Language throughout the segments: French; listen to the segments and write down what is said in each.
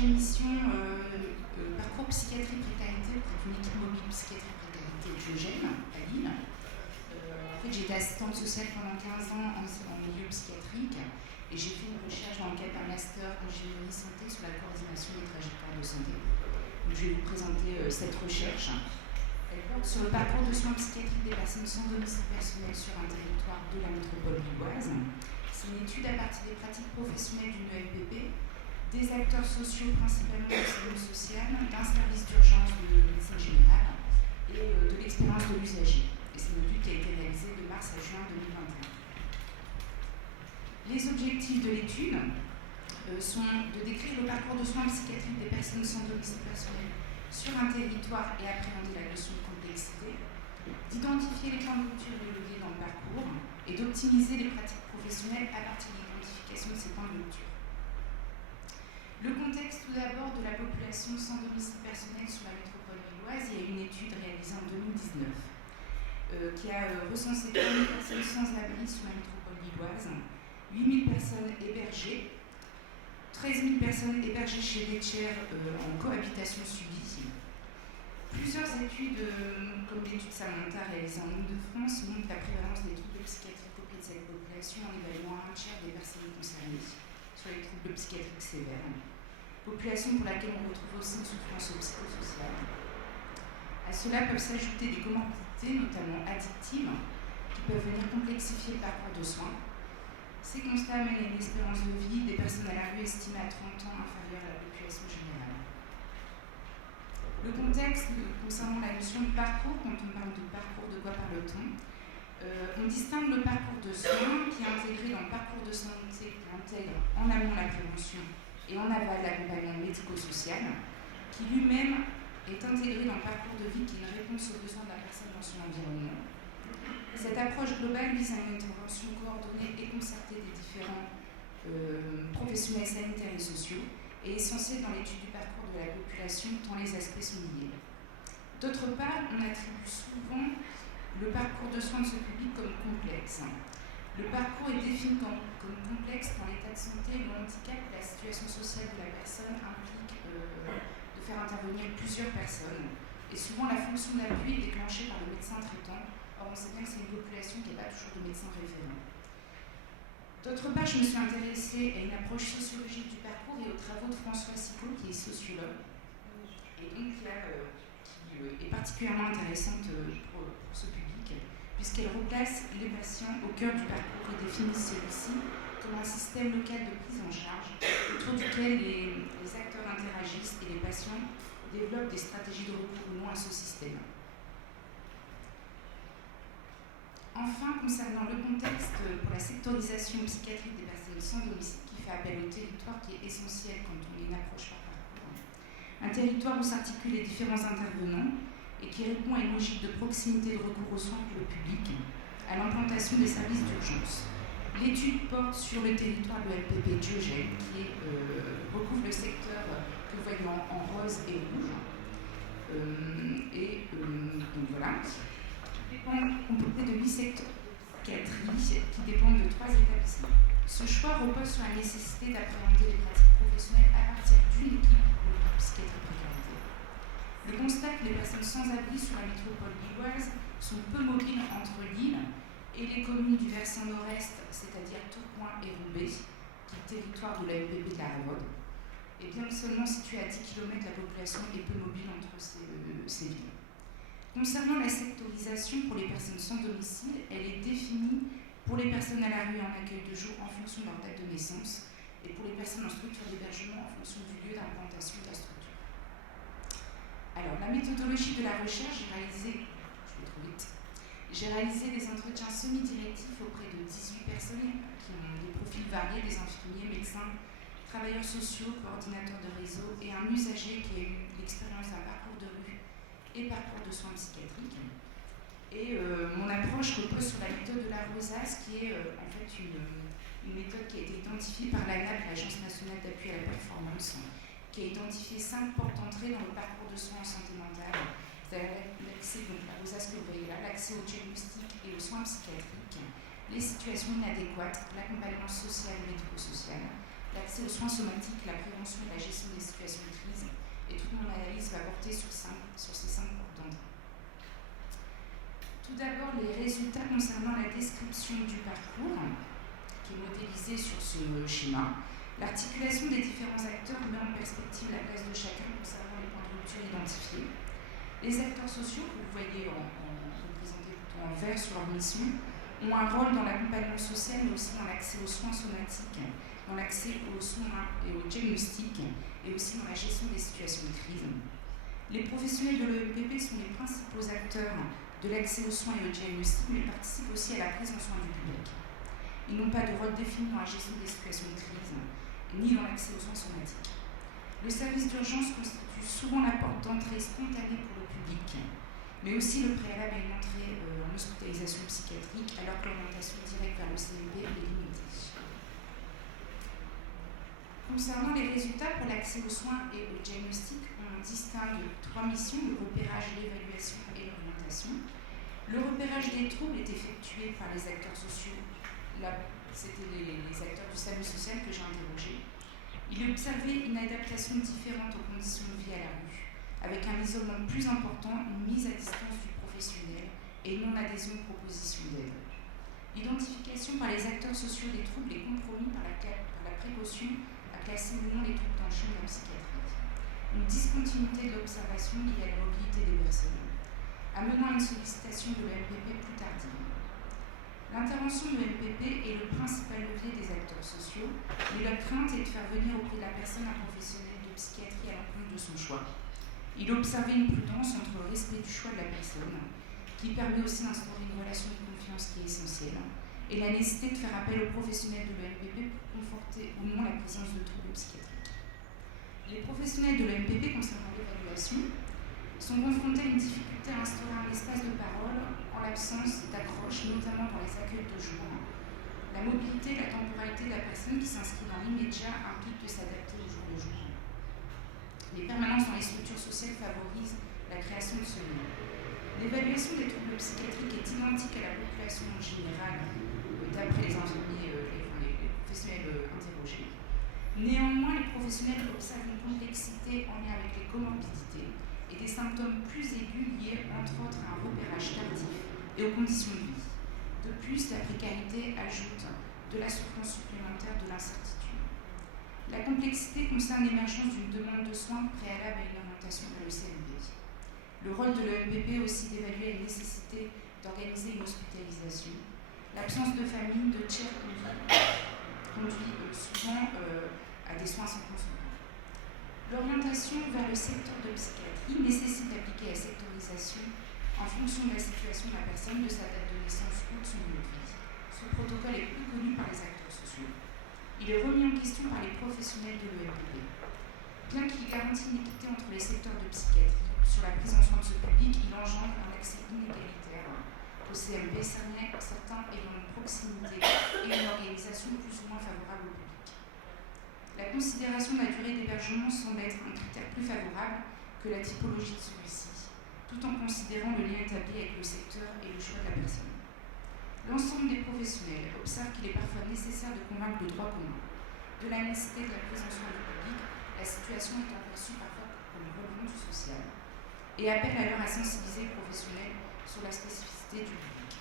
j'ai une mission parcours psychiatrie précarité, une équipe mobile psychiatrie précarité Diogène à Lille. En fait, j'étais assistante sociale pendant 15 ans en milieu psychiatrique et j'ai fait une recherche dans le cadre d'un master ingénierie santé sur la coordination des trajectoires de santé. Donc, je vais vous présenter cette recherche. Elle porte sur le parcours de soins psychiatriques des personnes sans domicile personnel sur un territoire de la métropole lilloise. C'est une étude à partir des pratiques professionnelles d'une ELPP, des acteurs sociaux, principalement du système social, d'un service d'urgence de médecine générale et de l'expérience de l'usager. Et c'est une étude qui a été réalisée de mars à juin 2021. Les objectifs de l'étude sont de décrire le parcours de soins psychiatriques des personnes sans domicile personnel sur un territoire et appréhender la notion de complexité, d'identifier les points de rupture et de levier dans le parcours et d'optimiser les pratiques professionnelles à partir de l'identification de ces points de rupture. Le contexte tout d'abord de la population sans domicile personnel sur la métropole lilloise, il y a une étude réalisée en 2019 qui a recensé 1 000 personnes sans abri sur la métropole lilloise, 8 000 personnes hébergées, 13 000 personnes hébergées chez des tiers en cohabitation subie. Plusieurs études, comme l'étude Samantha réalisée en Île-de-France, montrent la prévalence des troubles psychiatriques auprès de cette population en évaluant un tiers des personnes concernées sur les troubles psychiatriques sévères. Population pour laquelle on retrouve aussi une souffrance psychosociale. À cela peuvent s'ajouter des comorbidités, notamment addictives, qui peuvent venir complexifier le parcours de soins. Ces constats amènent à une espérance de vie des personnes à la rue estimée à 30 ans inférieure à la population générale. Le contexte concernant la notion de parcours, quand on parle de parcours, de quoi parle-t-on ? On distingue le parcours de soins qui est intégré dans le parcours de santé, qui intègre en amont la prévention et en aval l'accompagnement médico-social, qui lui-même est intégré dans le parcours de vie qui est une réponse aux besoins de la personne dans son environnement. Cette approche globale vise à une intervention coordonnée et concertée des différents professionnels sanitaires et sociaux et essentielle dans l'étude du parcours de la population tant les aspects sont liés. D'autre part, on attribue souvent le parcours de soins de ce public comme complexe. Le parcours est défini comme complexe quand l'état de santé, le handicap et la situation sociale de la personne implique de faire intervenir plusieurs personnes. Et souvent, la fonction d'appui est déclenchée par le médecin traitant. Or, on sait bien que c'est une population qui n'a pas toujours de médecin référent. D'autre part, je me suis intéressée à une approche sociologique du parcours et aux travaux de François Sicot, qui est sociologue, et donc qui est particulièrement intéressante pour ce public, puisqu'elle replace les patients au cœur du parcours et définit celui-ci comme un système local de prise en charge autour duquel les acteurs interagissent et les patients développent des stratégies de recours ou non à ce système. Enfin, concernant le contexte pour la sectorisation psychiatrique des personnes sans domicile qui fait appel au territoire qui est essentiel quand on a une approche par parcours, un territoire où s'articulent les différents intervenants et qui répond à une logique de proximité de recours aux soins pour le public, à l'implantation des services d'urgence. L'étude porte sur le territoire de l'ELPP Diogène qui recouvre le secteur que vous voyez en rose et rouge. Donc voilà. Composé de 8 secteurs de psychiatrie qui dépendent de 3 établissements. Ce choix repose sur la nécessité d'appréhender les pratiques professionnelles à partir d'une équipe de psychiatrie précarité. Le constat que les personnes sans abri sur la métropole lilloise sont peu mobiles entre Lille et les communes du versant nord-est, c'est-à-dire Tourcoing et Roubaix, qui est le territoire de la EPP de la Révode. Et bien seulement située à 10 km, la population est peu mobile entre ces villes. Concernant la sectorisation pour les personnes sans domicile, elle est définie pour les personnes à la rue en accueil de jour en fonction de leur date de naissance et pour les personnes en structure d'hébergement en fonction du lieu d'implantation de la structure. Alors, la méthodologie de la recherche, j'ai réalisé des entretiens semi-directifs auprès de 18 personnes qui ont des profils variés, des infirmiers, médecins, travailleurs sociaux, coordinateurs de réseau et un usager qui a eu l'expérience d'un parcours de rue et parcours de soins psychiatriques. Et mon approche repose sur la méthode de la Rosace, qui est en fait une méthode qui a été identifiée par l'ANAP, l'Agence nationale d'appui à la performance, qui a identifié 5 portes d'entrée dans le parcours de soins en santé mentale. C'est-à-dire l'accès, donc la Rosace que vous voyez là, l'accès au diagnostic et aux soins psychiatriques, les situations inadéquates, l'accompagnement social et médico-social, l'accès aux soins somatiques, la prévention et la gestion des situations l'analyse va porter sur ces 5 portes d'entrée. Tout d'abord, les résultats concernant la description du parcours, qui est modélisé sur ce schéma. L'articulation des différents acteurs met en perspective la place de chacun concernant les points de rupture identifiés. Les acteurs sociaux, que vous voyez représentés plutôt en vert sur leur mission, ont un rôle dans l'accompagnement social, mais aussi dans l'accès aux soins somatiques, dans l'accès aux soins et aux diagnostics, et aussi dans la gestion des situations de crise. Les professionnels de l'EMPP sont les principaux acteurs de l'accès aux soins et aux diagnostics, mais participent aussi à la prise en soins du public. Ils n'ont pas de rôle défini dans la gestion des situations de crise, ni dans l'accès aux soins somatiques. Le service d'urgence constitue souvent la porte d'entrée spontanée pour le public, mais aussi le préalable à une entrée en hospitalisation psychiatrique, alors que l'orientation directe vers le CMP est limitée. Concernant les résultats pour l'accès aux soins et au diagnostic, on distingue 3 missions, le repérage, l'évaluation et l'orientation. Le repérage des troubles est effectué par les acteurs sociaux. Là, c'était les acteurs du SAMU social que j'ai interrogés. Il observait une adaptation différente aux conditions de vie à la rue, avec un isolement plus important, une mise à distance du professionnel et une non-adhésion aux propositions d'aide. L'identification par les acteurs sociaux des troubles est compromis par la précaution à classer ou non les troubles dans le champ de la psychiatrie. Une discontinuité de l'observation liée à la mobilité des personnes, amenant à une sollicitation de l'EMPP plus tardive. L'intervention de l'EMPP est le principal levier des acteurs sociaux, mais leur crainte est de faire venir auprès de la personne un professionnel de psychiatrie à l'encontre de son choix. Il observait une prudence entre le respect du choix de la personne, qui permet aussi d'instaurer une relation de confiance qui est essentielle, et la nécessité de faire appel aux professionnels de l'EMPP pour conforter ou non la présence de troubles psychiatriques. Les professionnels de l'EMPP concernant l'évaluation sont confrontés à une difficulté à instaurer un espace de parole en l'absence d'accroche, notamment dans les accueils de jour. La mobilité et la temporalité de la personne qui s'inscrit dans l'immédiat implique de s'adapter au jour le jour. Les permanences dans les structures sociales favorisent la création de ce lien. L'évaluation des troubles psychiatriques est identique à la population en général, d'après les infirmiers, les professionnels interrogés. Néanmoins, les professionnels observent une complexité en lien avec les comorbidités et des symptômes plus aigus liés, entre autres, à un repérage tardif et aux conditions de vie. De plus, la précarité ajoute de la souffrance supplémentaire de l'incertitude. La complexité concerne l'émergence d'une demande de soins préalable à une orientation vers le CMP. Le rôle de l'EMPP est aussi d'évaluer la nécessité d'organiser une hospitalisation. L'absence de famille, de tiers conduit souvent à des soins sans consommation. L'orientation vers le secteur de psychiatrie nécessite d'appliquer la sectorisation en fonction de la situation de la personne, de sa date de naissance ou de son lieu de vie. Ce protocole est peu connu par les acteurs sociaux. Il est remis en question par les professionnels de l'EMPP. Bien qu'il garantisse une équité entre les secteurs de psychiatrie sur la prise en soin de ce public, il engendre un accès inégalitaire au CMP, certains ayant une proximité et une organisation plus ou moins favorable au public. La considération de la durée d'hébergement semble être un critère plus favorable que la typologie de celui-ci, tout en considérant le lien établi avec le secteur et le choix de la personne. L'ensemble des professionnels observe qu'il est parfois nécessaire de convaincre le droit commun de la nécessité de la prise en soin du public, la situation étant perçue parfois comme relevant du social, et appelle alors à sensibiliser les professionnels sur la spécificité du public.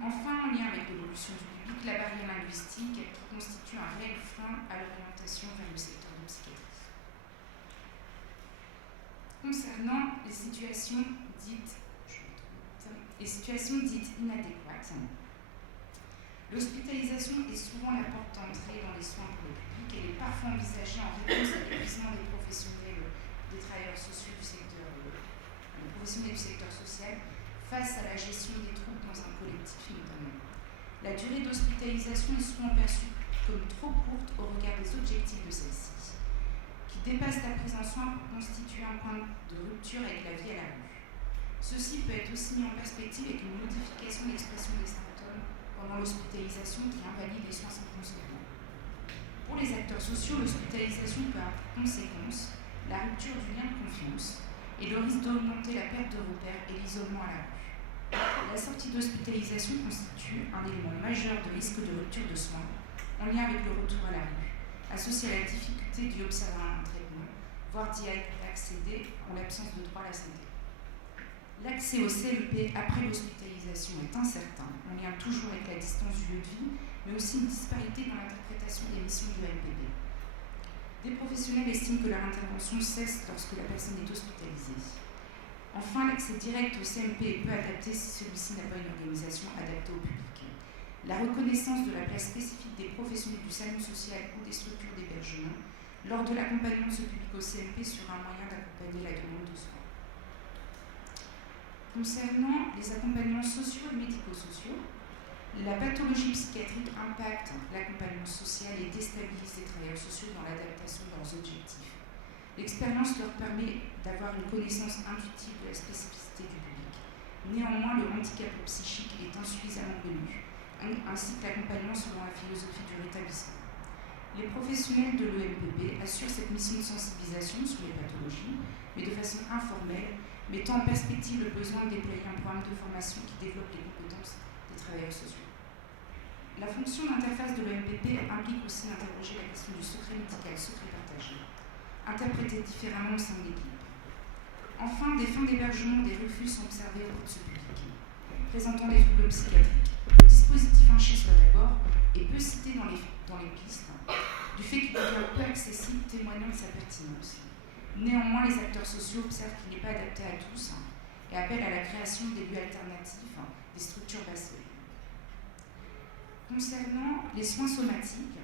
Enfin, en lien avec l'évolution du public, la barrière linguistique qui constitue un réel frein à l'orientation vers le secteur de psychiatrie. Concernant les situations dites inadéquates, l'hospitalisation est souvent la porte d'entrée dans les soins pour le public. Elle est parfois envisagée en réponse à l'épuisement des professionnels, des travailleurs sociaux du secteur, des professionnels du secteur social, face à la gestion des troubles dans un collectif notamment. La durée d'hospitalisation est souvent perçue comme trop courte au regard des objectifs de celle-ci, qui dépasse la prise en soin pour constituer un point de rupture avec la vie à la rue. Ceci peut être aussi mis en perspective avec une modification de l'expression des symptômes pendant l'hospitalisation qui invalide les soins sans consentement. Pour les acteurs sociaux, l'hospitalisation peut avoir pour conséquence la rupture du lien de confiance et le risque d'augmenter la perte de repères et l'isolement à la rue. La sortie d'hospitalisation constitue un élément majeur de risque de rupture de soins en lien avec le retour à la rue, associé à la difficulté d'y observer un traitement, voire d'y accéder en l'absence de droit à la santé. L'accès au CMP après l'hospitalisation est incertain, en lien toujours avec la distance du lieu de vie, mais aussi une disparité dans l'interprétation des missions de l'EMPP. Des professionnels estiment que leur intervention cesse lorsque la personne est hospitalisée. Enfin, l'accès direct au CMP est peu adapté si celui-ci n'a pas une organisation adaptée au public. La reconnaissance de la place spécifique des professionnels du SAMU social ou des structures d'hébergement lors de l'accompagnement de ce public au CMP sera un moyen d'accompagner la demande de soins. Concernant les accompagnements sociaux et médico-sociaux, la pathologie psychiatrique impacte l'accompagnement social et déstabilise les travailleurs sociaux dans l'adaptation de leurs objectifs. L'expérience leur permet d'avoir une connaissance intuitive de la spécificité du public. Néanmoins, le handicap psychique est insuffisamment connu, ainsi que l'accompagnement selon la philosophie du rétablissement. Les professionnels de l'EMPP assurent cette mission de sensibilisation sur les pathologies, mais de façon informelle, mettant en perspective le besoin de déployer un programme de formation qui développe les compétences des travailleurs sociaux. La fonction d'interface de l'EMPP implique aussi d'interroger la question du secret médical, secret partagé, interprété différemment au sein de l'équipe. Enfin, des fins d'hébergement ou des refus sont observés au cours de ce public, présentant des troubles psychiatriques. Le dispositif Un chez soi d'abord est peu cité dans les pistes, du fait qu'il devient peu accessible, témoignant de sa pertinence. Néanmoins, les acteurs sociaux observent qu'il n'est pas adapté à tous et appellent à la création des lieux alternatifs, des structures basses. Concernant les soins somatiques,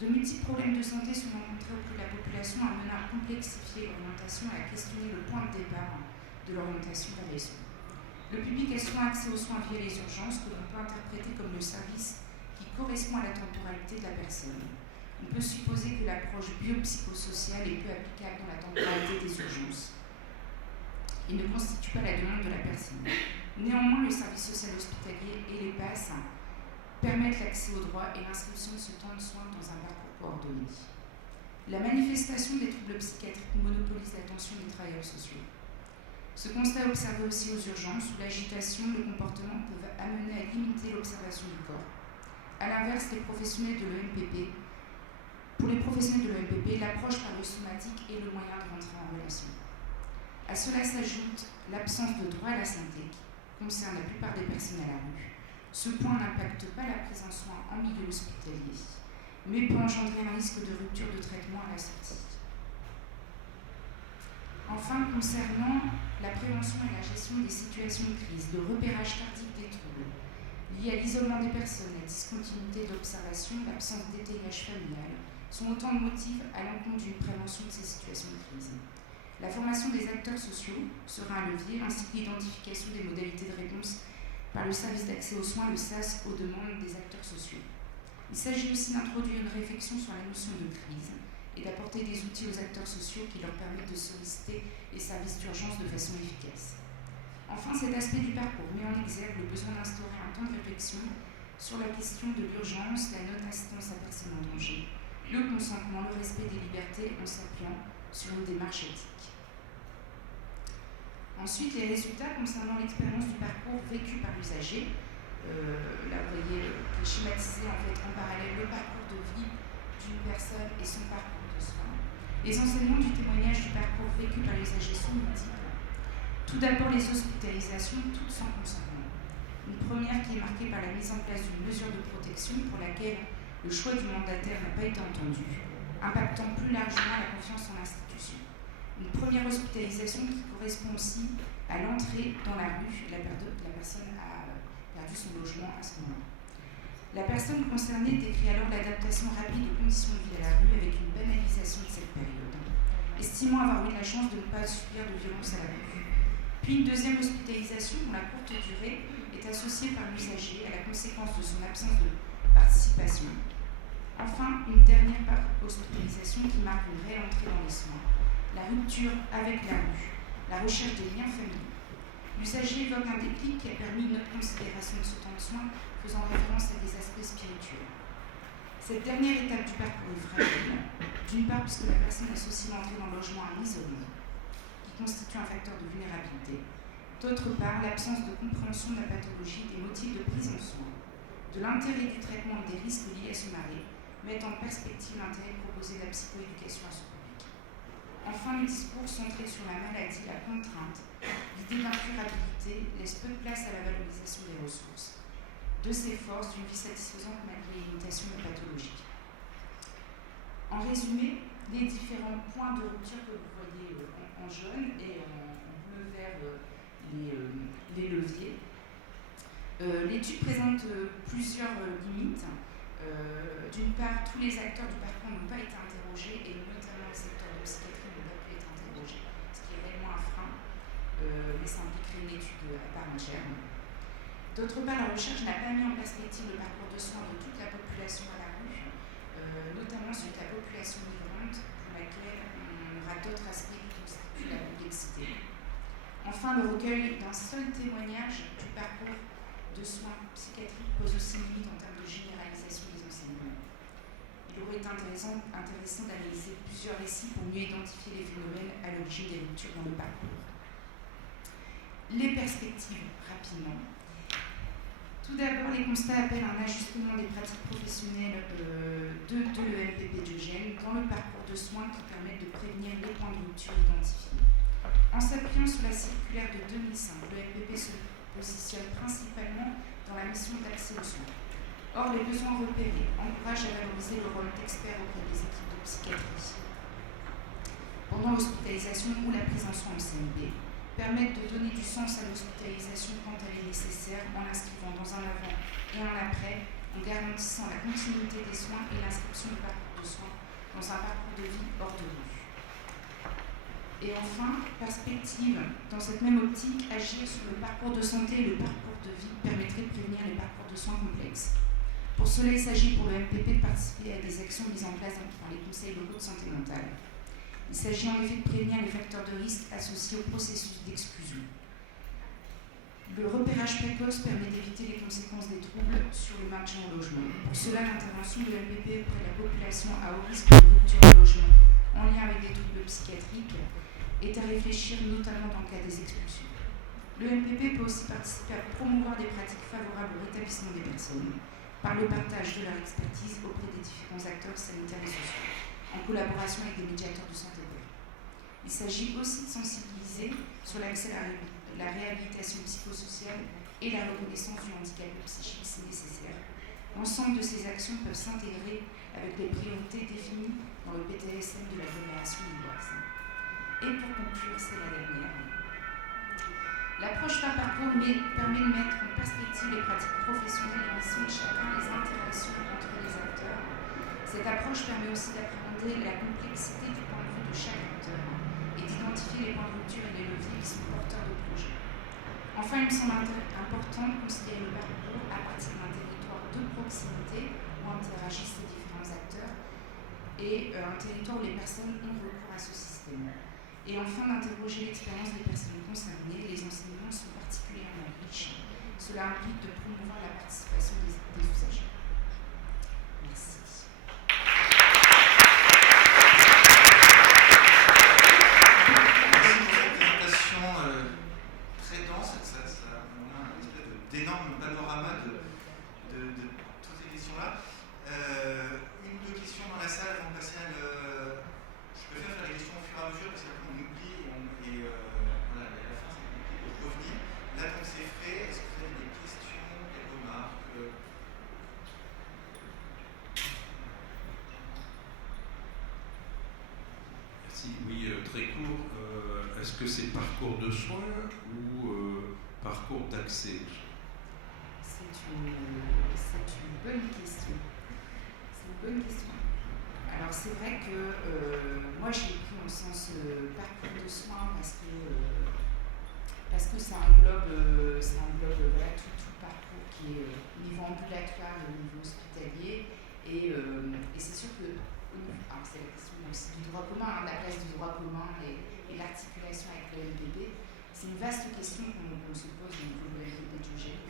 de multiples problèmes de santé sont rencontrés auprès de la population, amenant à complexifier l'orientation et à questionner le point de départ de l'orientation vers les soins. Le public a souvent accès aux soins via les urgences, que l'on peut interpréter comme le service qui correspond à la temporalité de la personne. On peut supposer que l'approche biopsychosociale est peu applicable dans la temporalité des urgences. Il ne constitue pas la demande de la personne. Néanmoins, le service social hospitalier et les PASS permettent l'accès aux droits et l'inscription de ce temps de soins dans un parcours coordonné. La manifestation des troubles psychiatriques monopolise l'attention des travailleurs sociaux. Ce constat est observé aussi aux urgences, où l'agitation et le comportement peuvent amener à limiter l'observation du corps. A l'inverse, pour les professionnels de l'EMPP, l'approche par le somatique est le moyen de rentrer en relation. À cela s'ajoute l'absence de droit à la santé, qui concerne la plupart des personnes à la rue. Ce point n'impacte pas la prise en soins en milieu hospitalier, mais peut engendrer un risque de rupture de traitement à la sortie. Enfin, concernant la prévention et la gestion des situations de crise, le repérage tardif des troubles, liés à l'isolement des personnes, la discontinuité de l'observation, l'absence d'étayage familial, sont autant de motifs à l'encontre d'une prévention de ces situations de crise. La formation des acteurs sociaux sera un levier, ainsi que l'identification des modalités de réponse par le service d'accès aux soins, le SAS, aux demandes des acteurs sociaux. Il s'agit aussi d'introduire une réflexion sur la notion de crise et d'apporter des outils aux acteurs sociaux qui leur permettent de solliciter les services d'urgence de façon efficace. Enfin, cet aspect du parcours met en exergue le besoin d'instaurer un temps de réflexion sur la question de l'urgence, la non-assistance à personne en danger, le consentement, le respect des libertés en s'appuyant sur une démarche éthique. Ensuite, les résultats concernant l'expérience du parcours vécu par l'usager. Là, vous voyez qui est schématisé en parallèle le parcours de vie d'une personne et son parcours de soins. Les enseignements du témoignage du parcours vécu par l'usager sont multiples. Tout d'abord, les hospitalisations, toutes sans consentement. Une première qui est marquée par la mise en place d'une mesure de protection pour laquelle le choix du mandataire n'a pas été entendu, impactant plus largement la confiance en l'institution. Une première hospitalisation qui correspond aussi à l'entrée dans la rue. La personne a perdu son logement à ce moment-là. La personne concernée décrit alors l'adaptation rapide aux conditions de vie à la rue avec une banalisation de cette période, estimant avoir eu la chance de ne pas subir de violence à la rue. Puis une deuxième hospitalisation dont la courte durée est associée par l'usager à la conséquence de son absence de participation. Enfin, une dernière hospitalisation qui marque une réelle entrée dans les soins, la rupture avec la rue, la recherche des liens familiaux. L'usager évoque un déclic qui a permis une autre considération de ce temps de soins, faisant référence à des aspects spirituels. Cette dernière étape du parcours est fragile, d'une part puisque la personne associe l'entrée dans le logement à l'isolement, qui constitue un facteur de vulnérabilité, d'autre part l'absence de compréhension de la pathologie, des motifs de prise en soin, de l'intérêt du traitement et des risques liés à son arrêt, mettent en perspective l'intérêt de proposer de la psychoéducation à son public. Enfin, le discours centré sur la maladie, la contrainte, l'idée d'incurabilité laisse peu de place à la valorisation des ressources, de ses forces, d'une vie satisfaisante malgré les limitations pathologiques. En résumé, les différents points de rupture que vous voyez en jaune et en bleu vert les leviers. L'étude présente plusieurs limites. D'une part, tous les acteurs du parcours n'ont pas été interrogés et notamment le secteur de psychiatrie n'a pas pu être interrogé, ce qui est réellement un frein, mais ça impliquerait une étude à part entière. D'autre part, la recherche n'a pas mis en perspective le parcours de soins de toute la population à la rue, notamment sur la population migrante pour laquelle on aura d'autres aspects qui constituent la complexité. Enfin, le recueil d'un seul témoignage du parcours de soins psychiatriques pose aussi une limite en termes de généralisation des enseignements. Il aurait été intéressant d'analyser plusieurs récits pour mieux identifier les phénomènes à l'origine des ruptures dans le parcours. Les perspectives, rapidement. Tout d'abord, les constats appellent un ajustement des pratiques professionnelles de l'EMPP Diogène dans le parcours de soins qui permettent de prévenir les points de rupture identifiés. En s'appuyant sur la circulaire de 2005, l'EMPP se positionne principalement dans la mission d'accès aux soins. Or, les besoins repérés encouragent à valoriser le rôle d'experts auprès des équipes de psychiatrie pendant l'hospitalisation ou la prise en soins au CMP, permettent de donner du sens à l'hospitalisation quand elle est nécessaire en l'inscrivant dans un avant et un après, en garantissant la continuité des soins et l'inscription du parcours de soins dans un parcours de vie hors de rue. Et enfin, perspective, dans cette même optique, agir sur le parcours de santé et le parcours de vie permettrait de prévenir les parcours de soins complexes. Pour cela, il s'agit pour le MPP de participer à des actions mises en place par les conseils locaux de santé mentale. Il s'agit en effet de prévenir les facteurs de risque associés au processus d'exclusion. Le repérage précoce permet d'éviter les conséquences des troubles sur le maintien au logement. Pour cela, l'intervention de l'MPP auprès de la population à haut risque de rupture au logement en lien avec des troubles psychiatriques est à réfléchir notamment dans le cas des expulsions. Le MPP peut aussi participer à promouvoir des pratiques favorables au rétablissement des personnes par le partage de leur expertise auprès des différents acteurs sanitaires et sociaux, en collaboration avec des médiateurs de santé. Il s'agit aussi de sensibiliser sur l'accès à la réhabilitation psychosociale et la reconnaissance du handicap psychique si nécessaire. L'ensemble de ces actions peuvent s'intégrer avec les priorités définies dans le PTSM de l'agglomération lilloise. Et pour conclure, c'est la dernière. L'approche par parcours permet de mettre en perspective les pratiques professionnelles et les missions de chacun, les interactions entre les acteurs. Cette approche permet aussi d'appréhender la complexité du point de vue de chaque acteur et d'identifier les points de rupture et les leviers qui sont porteurs de projets. Enfin, il me semble important de considérer le parcours à partir d'un territoire de proximité où interagissent les différents acteurs et un territoire où les personnes ont recours à ce système. Et enfin, d'interroger l'expérience des personnes concernées. Les enseignements sont particulièrement riches. Cela implique de promouvoir la participation des usagers. Merci. Très dense, ça on a un espèce d'énorme panorama de toutes ces questions-là. Une ou deux questions dans la salle avant de passer à je préfère faire les questions au fur et à mesure parce qu'après on oublie et voilà, à la fin c'est compliqué de revenir. Là, donc c'est frais. Est-ce que vous avez des questions, des remarques Merci. Oui, très court. Est-ce que c'est parcours de soins ou parcours d'accès? C'est une bonne question. C'est une bonne question. Alors c'est vrai que moi j'ai pris en sens parcours de soins parce que ça englobe voilà, tout le parcours qui est au niveau ambulatoire et au niveau hospitalier. Et c'est sûr que alors c'est la question aussi du droit commun, la place du droit commun et l'articulation avec le MPP. C'est une vaste question qu'on se pose au niveau de la MPP Diogène.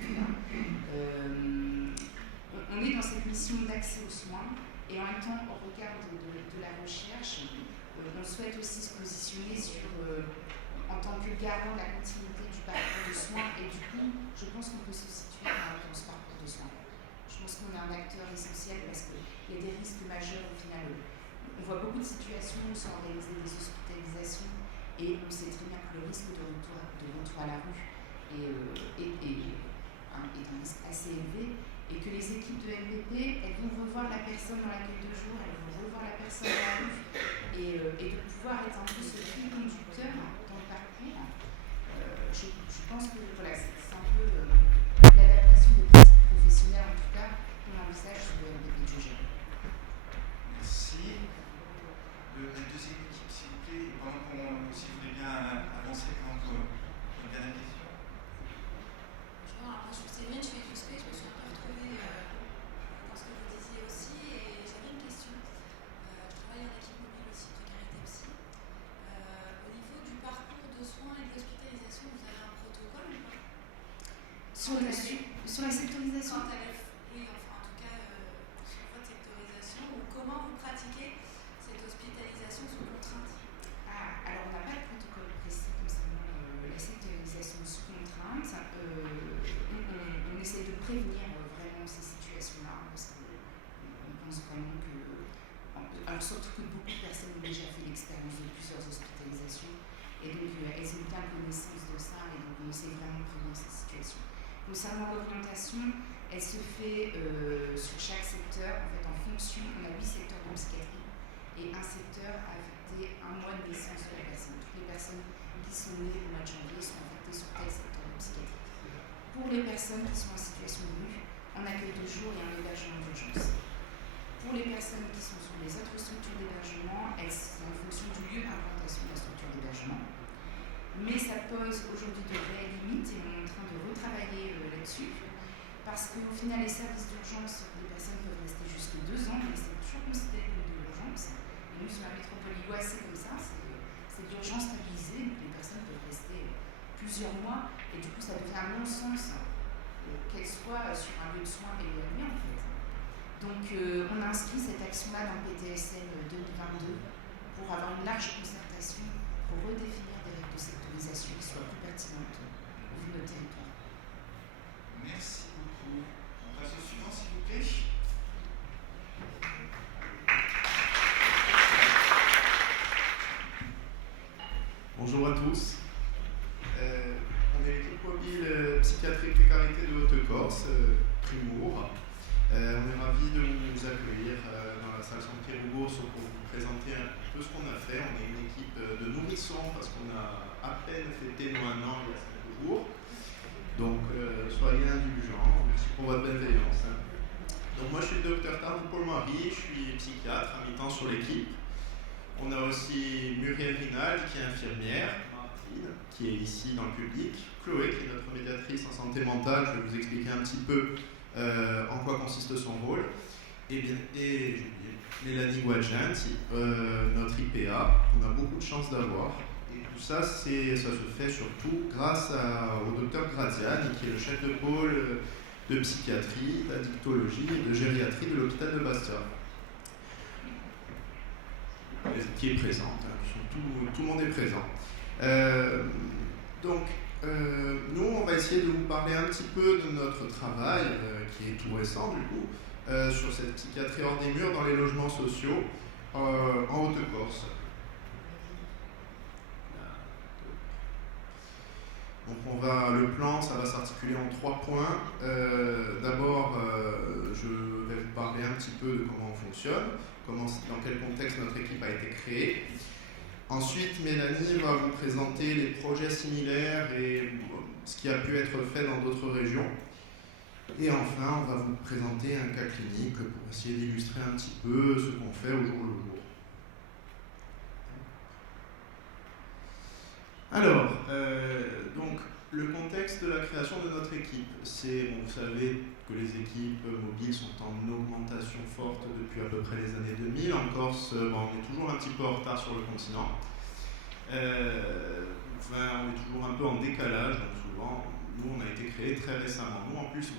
On est dans cette mission d'accès aux soins et en même temps, au regard de la recherche, on souhaite aussi se positionner en tant que garant de la continuité du parcours de soins et du coup, je pense qu'on peut se situer dans ce parcours de soins. Je pense qu'on est un acteur essentiel parce qu'il y a des risques majeurs au final. On voit beaucoup de situations où sont organisées des hospitalisations le risque de retour à la rue est un risque assez élevé, et que les équipes de MPP, elles vont revoir la personne dans l'accueil de jour, elles vont revoir la personne dans la rue, et de pouvoir être un peu ce fil conducteur dans le parcours. Je pense que voilà, c'est un peu l'adaptation des pratiques professionnelles, en tout cas, qu'on envisage sur le MPP de Jogel. Merci. La deuxième équipe, s'il vous plaît, pendant qu'on, si vous voulez bien avancer, pendant une dernière question. Alors, moi, je suis Céline, je fais du space, je me suis un peu retrouvée dans ce que vous disiez aussi, et j'avais une question. Je travaille en équipe mobile aussi, Précarité Psy. Au niveau du parcours de soins et d'hospitalisation, vous avez un protocole ou pas? Sur la sectorisation? Oui, enfin, en tout cas, sur votre sectorisation, ou comment vous pratiquez cette hospitalisation sous contrainte? Alors, on n'a pas de protocole précis concernant la sectorisation sous contrainte. On essaie de prévenir vraiment ces situations-là, parce qu'on pense vraiment que... Alors, surtout que beaucoup de personnes ont déjà fait l'expérience de plusieurs hospitalisations, et donc elles ont bien connaissance de ça, et donc on essaie vraiment de prévenir ces situations. Concernant l'orientation, elle se fait sur chaque secteur, en fait, en fonction, on a 8 secteurs de psychiatrie, et un secteur a affecté un mois de naissance de la personne. Toutes les personnes qui sont nées au mois de janvier sont affectées sur tel secteur de psychiatrie. Pour les personnes qui sont en situation de rue, en accueil de jour et en hébergement d'urgence. Pour les personnes qui sont sur les autres structures d'hébergement, c'est en fonction du lieu d'implantation de la structure d'hébergement. Mais ça pose aujourd'hui de réelles limites, et on est en train de retravailler là-dessus, parce qu'au final, les services d'urgence, les personnes peuvent rester jusque 2 ans, mais c'est toujours considéré comme de l'urgence. Et nous, sur la métropole lilloise, c'est comme ça, c'est de l'urgence stabilisée, donc les personnes peuvent rester plusieurs mois, et du coup, ça devient un non-sens qu'elles soient sur un lieu de soins éloigné, en fait. Donc, on a inscrit cette action-là dans le PTSM 2022 pour avoir une large concertation, pour redéfinir des règles de sectorisation qui soient plus pertinentes au vu de nos territoires. Merci beaucoup. On passe au suivant, s'il vous plaît. Bonjour à tous. On est l'équipe mobile psychiatrie précarité de Haute-Corse, Primour. On est ravis de vous accueillir dans la salle Saint-Pierre-Roubaud pour vous présenter un peu ce qu'on a fait. On est une équipe de nourrissons parce qu'on a à peine fêté nos 1 an il y a 5 jours. Donc soyez indulgents, merci pour votre bienveillance. Donc moi je suis le docteur Tardou Paul-Marie, je suis psychiatre à mi-temps sur l'équipe. On a aussi Muriel Rinaldi qui est infirmière, Martine qui est ici dans le public, Chloé qui est notre médiatrice en santé mentale, je vais vous expliquer un petit peu en quoi consiste son rôle, et Mélanie Guadjanti, notre IPA, qu'on a beaucoup de chance d'avoir. Et tout ça, ça se fait surtout grâce au docteur Graziani, qui est le chef de pôle de psychiatrie, d'addictologie et de gériatrie de l'hôpital de Bastia, qui est présente, tout le monde est présent. Nous, on va essayer de vous parler un petit peu de notre travail, qui est tout récent du coup, sur cette psychiatrie hors des murs dans les logements sociaux en Haute-Corse. Donc le plan, ça va s'articuler en 3 points. D'abord, je vais vous parler un petit peu de comment on fonctionne, dans quel contexte notre équipe a été créée. Ensuite, Mélanie va vous présenter les projets similaires et ce qui a pu être fait dans d'autres régions. Et enfin, on va vous présenter un cas clinique pour essayer d'illustrer un petit peu ce qu'on fait au jour le jour. Alors, donc, le contexte de la création de notre équipe, c'est, vous savez que les équipes mobiles sont en augmentation forte depuis à peu près les années 2000. En Corse, on est toujours un petit peu en retard sur le continent. On est toujours un peu en décalage, donc souvent, nous, on a été créé très récemment. Nous, en plus,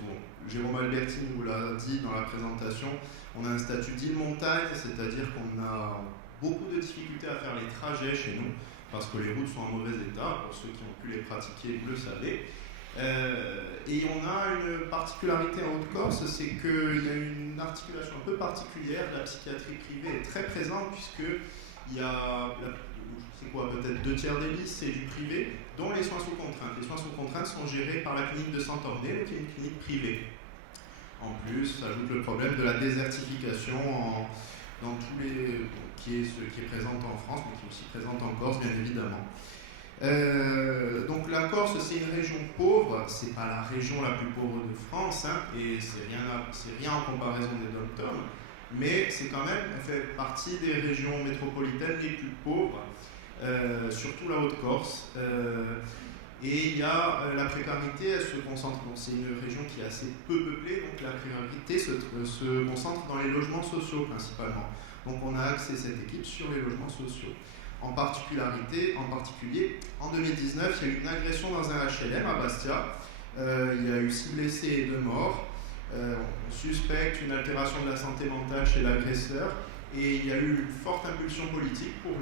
Jérôme Albertine vous l'a dit dans la présentation, on a un statut d'île montagne, c'est-à-dire qu'on a beaucoup de difficultés à faire les trajets chez nous, parce que les routes sont en mauvais état, pour ceux qui ont pu les pratiquer, vous le savez. Et on a une particularité en Haute-Corse, c'est qu'il y a une articulation un peu particulière. La psychiatrie privée est très présente, puisque il y a c'est quoi, peut-être 2/3 des listes, c'est du privé, dont les soins sous contrainte. Les soins sous contrainte sont gérés par la clinique de Santorné, qui est une clinique privée. En plus, s'ajoute le problème de la désertification dans tous les, qui est présente en France, mais qui est aussi présente en Corse, bien évidemment. Donc la Corse, c'est une région pauvre, c'est pas la région la plus pauvre de France, hein, et c'est rien en comparaison des dom-toms, mais c'est quand même, elle fait partie des régions métropolitaines les plus pauvres, surtout la Haute-Corse. Et il y a la précarité, elle se concentre, donc c'est une région qui est assez peu peuplée, donc la précarité se concentre dans les logements sociaux principalement. Donc on a axé cette équipe sur les logements sociaux. En particulier, en 2019, il y a eu une agression dans un HLM à Bastia. Il y a eu 6 blessés et 2 morts. On suspecte une altération de la santé mentale chez l'agresseur. Et il y a eu une forte impulsion politique pour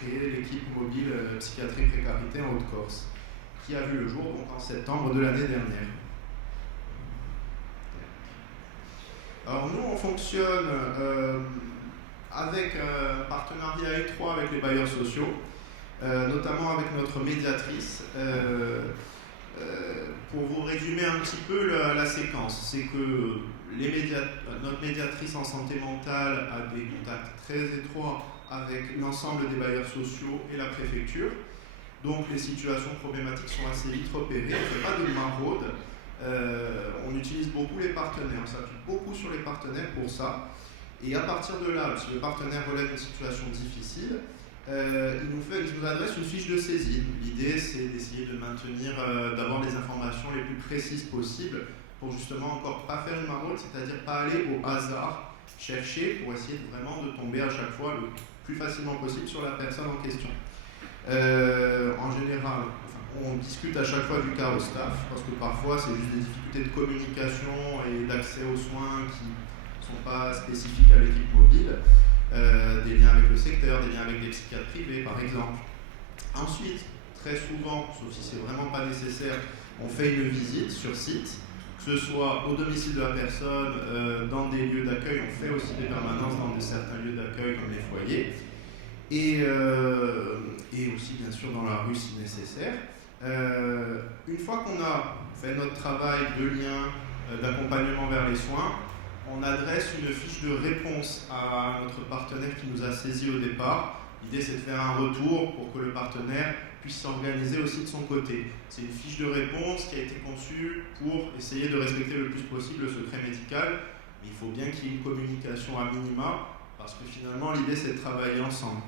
créer l'équipe mobile psychiatrie précarité en Haute-Corse, qui a vu le jour donc, en septembre de l'année dernière. Alors nous, on fonctionne avec un partenariat étroit avec les bailleurs sociaux, notamment avec notre médiatrice. Pour vous résumer un petit peu la séquence, c'est que notre médiatrice en santé mentale a des contacts très étroits avec l'ensemble des bailleurs sociaux et la préfecture. Donc les situations problématiques sont assez vite repérées, il n'y a pas de maraude. On utilise beaucoup les partenaires, on s'appuie beaucoup sur les partenaires pour ça. Et à partir de là, si le partenaire relève une situation difficile, il nous adresse une fiche de saisine. L'idée, c'est d'essayer de maintenir, d'avoir les informations les plus précises possibles pour justement encore pas faire une maraude, c'est-à-dire pas aller au hasard chercher pour essayer vraiment de tomber à chaque fois le plus facilement possible sur la personne en question. En général, on discute à chaque fois du cas au staff, parce que parfois c'est juste des difficultés de communication et d'accès aux soins qui ne sont pas spécifiques à l'équipe mobile, des liens avec le secteur, des liens avec des psychiatres privés par exemple. Ensuite, très souvent, sauf si c'est vraiment pas nécessaire, on fait une visite sur site, que ce soit au domicile de la personne, dans des lieux d'accueil, on fait aussi des permanences dans certains lieux d'accueil comme les foyers, et aussi bien sûr dans la rue si nécessaire. Une fois qu'on a fait notre travail de lien, d'accompagnement vers les soins, on adresse une fiche de réponse à notre partenaire qui nous a saisis au départ. L'idée, c'est de faire un retour pour que le partenaire puisse s'organiser aussi de son côté. C'est une fiche de réponse qui a été conçue pour essayer de respecter le plus possible le secret médical, mais il faut bien qu'il y ait une communication à minima, parce que finalement, l'idée, c'est de travailler ensemble.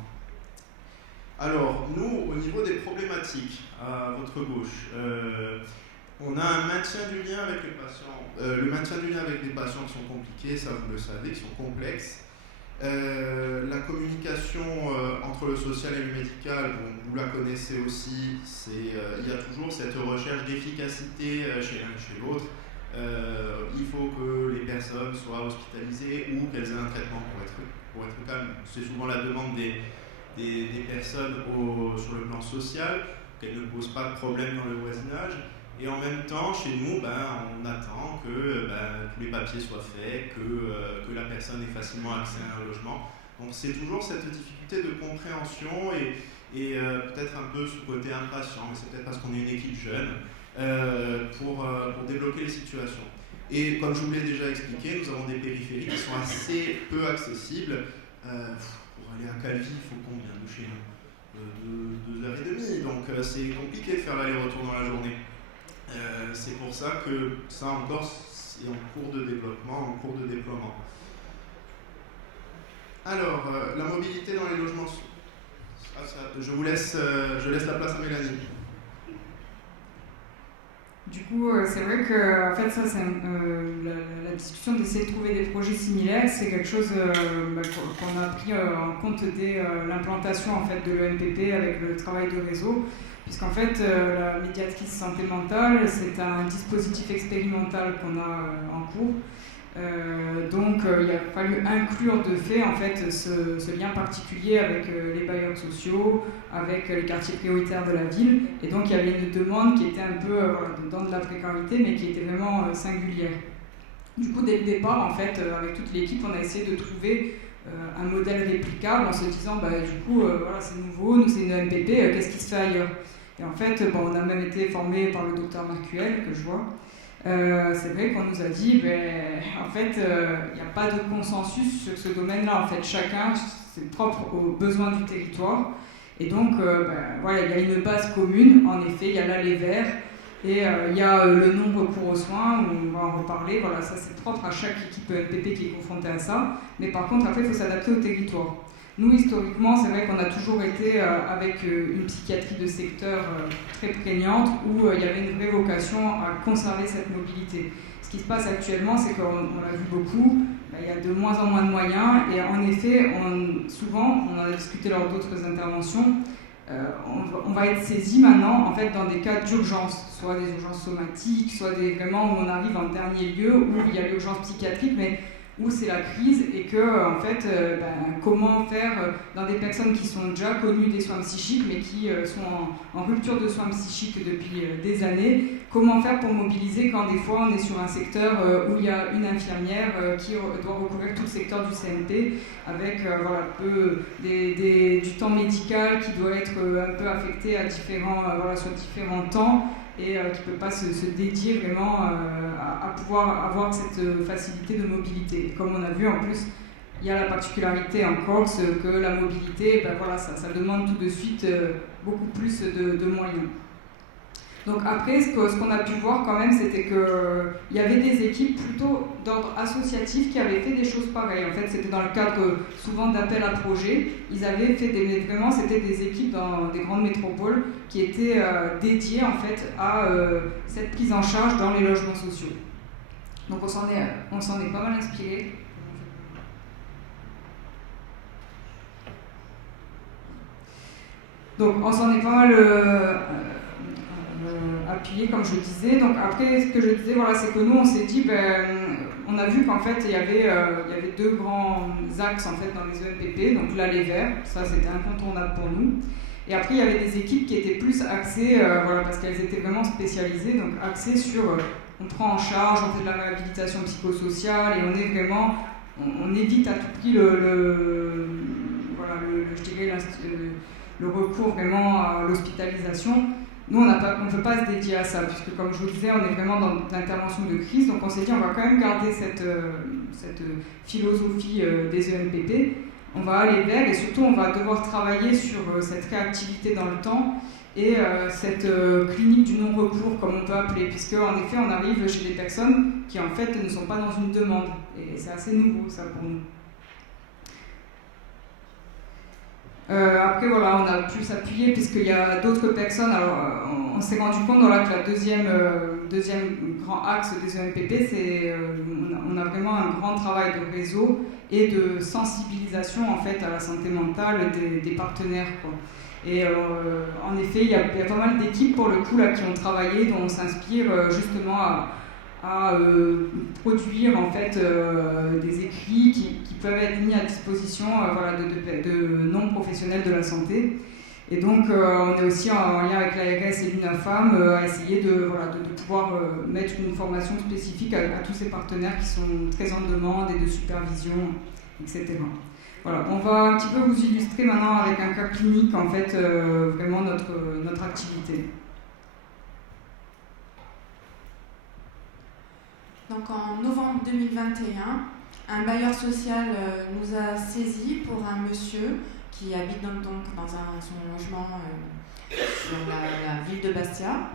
Alors, nous, au niveau des problématiques, à votre gauche, on a un maintien du lien avec les patients. Le maintien du lien avec les patients qui sont compliqués, ça vous le savez, qui sont complexes. La communication entre le social et le médical, bon, vous la connaissez aussi, il y a toujours cette recherche d'efficacité chez l'un et chez l'autre. Il faut que les personnes soient hospitalisées ou qu'elles aient un traitement pour être calmes. C'est souvent la demande des personnes sur le plan social, qu'elles ne posent pas de problème dans le voisinage. Et en même temps, chez nous, on attend que tous les papiers soient faits, que la personne ait facilement accès à un logement. Donc c'est toujours cette difficulté de compréhension et peut-être un peu ce côté impatient, mais c'est peut-être parce qu'on est une équipe jeune, pour débloquer les situations. Et comme je vous l'ai déjà expliqué, nous avons des périphéries qui sont assez peu accessibles. Pour aller à Calvi, il faut combien de chez nous 2h30, donc c'est compliqué de faire l'aller-retour dans la journée. C'est pour ça que ça encore est en cours de développement, en cours de déploiement. Alors, la mobilité dans les logements. Je laisse la place à Mélanie. Du coup, c'est vrai que en fait, ça, c'est la discussion d'essayer de trouver des projets similaires, c'est quelque chose qu'on a pris en compte dès l'implantation en fait, de l'EMPP avec le travail de réseau. Puisqu'en fait, la médiatrice santé mentale, c'est un dispositif expérimental qu'on a en cours. Donc, il a fallu inclure de fait, en fait, ce lien particulier avec les bailleurs sociaux, avec les quartiers prioritaires de la ville. Et donc, il y avait une demande qui était un peu dans de la précarité, mais qui était vraiment singulière. Du coup, dès le départ, en fait, avec toute l'équipe, on a essayé de trouver un modèle réplicable en se disant du coup voilà, c'est nouveau, nous c'est une EMPP, qu'est-ce qui se fait ailleurs? Et en fait, on a même été formé par le docteur Marcuel, que je vois. C'est vrai qu'on nous a dit, en fait, il n'y a pas de consensus sur ce domaine-là. En fait, chacun, c'est propre aux besoins du territoire. Et donc, voilà, il y a une base commune. En effet, il y a l'allée vert et il y a le non-recours aux soins, où on va en reparler. Voilà, ça, c'est propre à chaque équipe EMPP qui est confrontée à ça. Mais par contre, après, il faut s'adapter au territoire. Nous, historiquement, c'est vrai qu'on a toujours été avec une psychiatrie de secteur très prégnante où il y avait une vraie vocation à conserver cette mobilité. Ce qui se passe actuellement, c'est qu'on l'a vu beaucoup, il y a de moins en moins de moyens et en effet, souvent, on en a discuté lors d'autres interventions, on va être saisi maintenant en fait, dans des cas d'urgence, soit des urgences somatiques, soit vraiment où on arrive en dernier lieu, où il y a l'urgence psychiatrique, mais où c'est la crise et que, en fait, comment faire dans des personnes qui sont déjà connues des soins psychiques mais qui sont en rupture de soins psychiques depuis des années, comment faire pour mobiliser quand des fois on est sur un secteur où il y a une infirmière qui doit recouvrir tout le secteur du CNP avec du temps médical qui doit être un peu affecté à sur différents temps et qui ne peut pas se dédier vraiment à pouvoir avoir cette facilité de mobilité. Comme on a vu en plus, il y a la particularité en Corse que la mobilité, ça demande tout de suite beaucoup plus de moyens. Donc après, ce qu'on a pu voir quand même, c'était qu'il y avait des équipes plutôt d'ordre associatif qui avaient fait des choses pareilles. En fait, c'était dans le cadre souvent d'appels à projets. Ils avaient fait c'était des équipes dans des grandes métropoles qui étaient dédiées en fait à cette prise en charge dans les logements sociaux. Donc on s'en est pas mal inspiré. Donc on s'en est pas mal appuyé, comme je disais. Donc après, ce que je disais, voilà, c'est que nous, on s'est dit, on a vu qu'en fait, il y avait deux grands axes en fait dans les EMPP. Donc l'allée vert, ça c'était incontournable pour nous. Et après, il y avait des équipes qui étaient plus axées, parce qu'elles étaient vraiment spécialisées, donc axées sur, on prend en charge, on fait de la réhabilitation psychosociale, et on est vraiment, on évite à tout prix le recours vraiment à l'hospitalisation. Nous, on ne peut pas se dédier à ça, puisque comme je vous disais, on est vraiment dans l'intervention de crise, donc on s'est dit on va quand même garder cette philosophie des EMPP, on va aller vers, et surtout on va devoir travailler sur cette réactivité dans le temps, et cette clinique du non-recours, comme on peut appeler, puisque en effet on arrive chez des personnes qui en fait ne sont pas dans une demande, et c'est assez nouveau ça pour nous. Après, voilà, on a pu s'appuyer puisqu'il y a d'autres personnes. Alors, on s'est rendu compte que la deuxième grand axe des EMPP, c'est on a vraiment un grand travail de réseau et de sensibilisation en fait à la santé mentale des partenaires, quoi. Et en effet, il y a pas mal d'équipes pour le coup là qui ont travaillé, dont on s'inspire justement à produire en fait des écrits qui peuvent être mis à disposition de non-professionnels de la santé. Et donc on est aussi en lien avec l'ARS et l'UNAFAM à essayer de pouvoir mettre une formation spécifique à tous ces partenaires qui sont très en demande et de supervision, etc. Voilà, on va un petit peu vous illustrer maintenant avec un cas clinique en fait vraiment notre activité. Donc en novembre 2021, un bailleur social nous a saisis pour un monsieur qui habite dans son logement sur la ville de Bastia.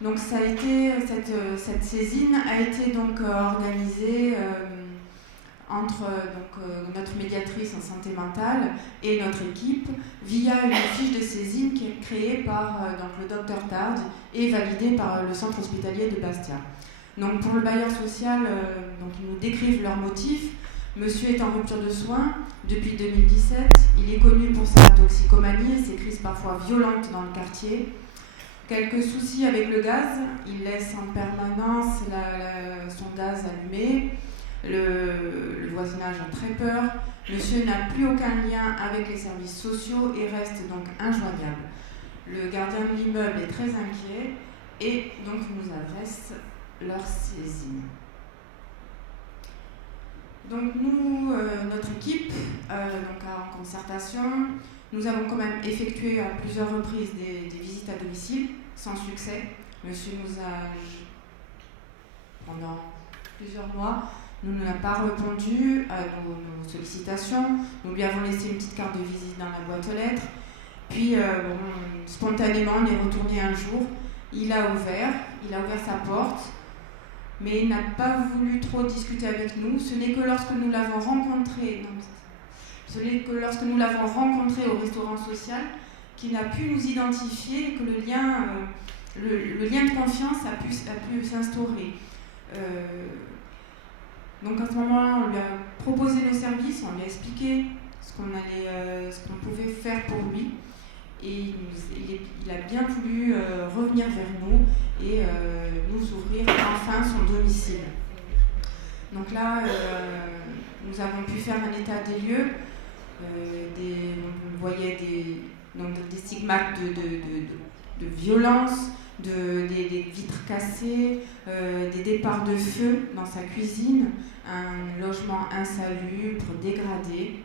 Donc ça a été, cette saisine a été donc organisée entre notre médiatrice en santé mentale et notre équipe via une fiche de saisine qui est créée par le docteur Tard et validée par le centre hospitalier de Bastia. Donc pour le bailleur social, ils nous décrivent leurs motifs. Monsieur est en rupture de soins depuis 2017. Il est connu pour sa toxicomanie et ses crises parfois violentes dans le quartier. Quelques soucis avec le gaz. Il laisse en permanence son gaz allumé. Le voisinage a très peur. Monsieur n'a plus aucun lien avec les services sociaux et reste donc injoignable. Le gardien de l'immeuble est très inquiet et donc nous adresse leur saisine. Donc nous, notre équipe, donc en concertation, nous avons quand même effectué à plusieurs reprises des visites à domicile, sans succès. Monsieur nous a, pendant plusieurs mois, nous n'a pas répondu à nos sollicitations. Nous lui avons laissé une petite carte de visite dans la boîte aux lettres. Puis, spontanément, on est retourné un jour. Il a ouvert sa porte, mais il n'a pas voulu trop discuter avec nous. Ce n'est que lorsque nous l'avons rencontré, au restaurant social qu'il a pu nous identifier et que le lien de confiance a pu s'instaurer. Donc à ce moment-là, on lui a proposé nos services, on lui a expliqué ce qu'on pouvait faire pour lui. Et il a bien voulu revenir vers nous et nous ouvrir enfin son domicile. Donc là, nous avons pu faire un état des lieux. On voyait des stigmates de violence, des vitres cassées, des départs de feu dans sa cuisine, un logement insalubre, dégradé.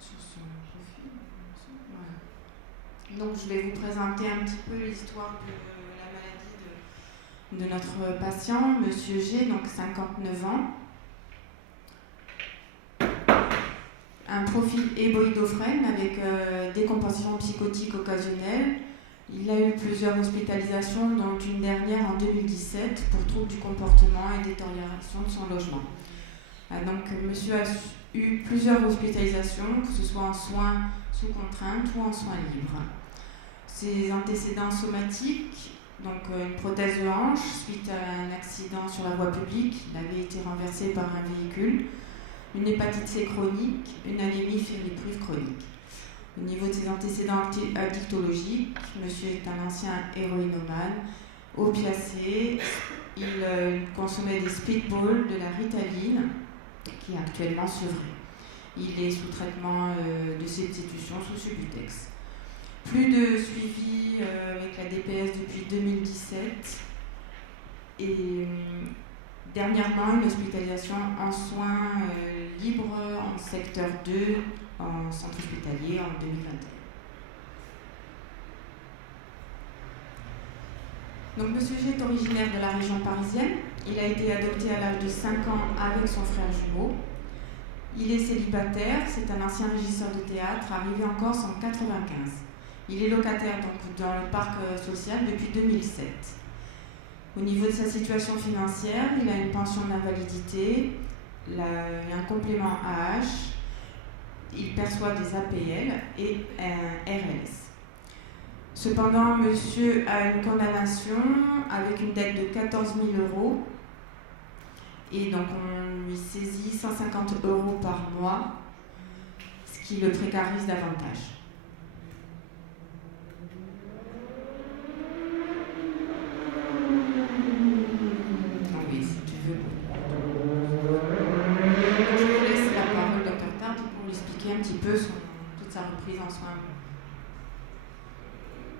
Sur son profil. Voilà. Donc je vais vous présenter un petit peu l'histoire de la maladie de notre patient, Monsieur G, donc 59 ans. Un profil héboïdophrène avec décompensation psychotique occasionnelle. Il a eu plusieurs hospitalisations, dont une dernière en 2017 pour troubles du comportement et détérioration de son logement. Donc, monsieur a eu plusieurs hospitalisations, que ce soit en soins sous contrainte ou en soins libres. Ses antécédents somatiques, donc une prothèse de hanche suite à un accident sur la voie publique, il avait été renversé par un véhicule, une hépatite C chronique, une anémie ferriprive chronique. Au niveau de ses antécédents addictologiques, monsieur est un ancien héroïnomane, opiacé, il consommait des speedballs, de la Ritaline, qui est actuellement sevré. Il est sous traitement de substitution sous Subutex. Plus de suivi avec la DPS depuis 2017 et dernièrement une hospitalisation en soins libres en secteur 2 en centre hospitalier en 2021. Donc Monsieur G est originaire de la région parisienne. Il a été adopté à l'âge de 5 ans avec son frère jumeau. Il est célibataire, c'est un ancien régisseur de théâtre arrivé en Corse en 1995. Il est locataire donc dans le parc social depuis 2007. Au niveau de sa situation financière, il a une pension d'invalidité, un complément AH, il perçoit des APL et un RLS. Cependant, monsieur a une condamnation avec une dette de 14 000 €. Et donc, on lui saisit 150 € par mois, ce qui le précarise davantage. Oui, si tu veux. Je vous laisse la parole, Dr Tard, pour lui expliquer un petit peu toute sa reprise en soins.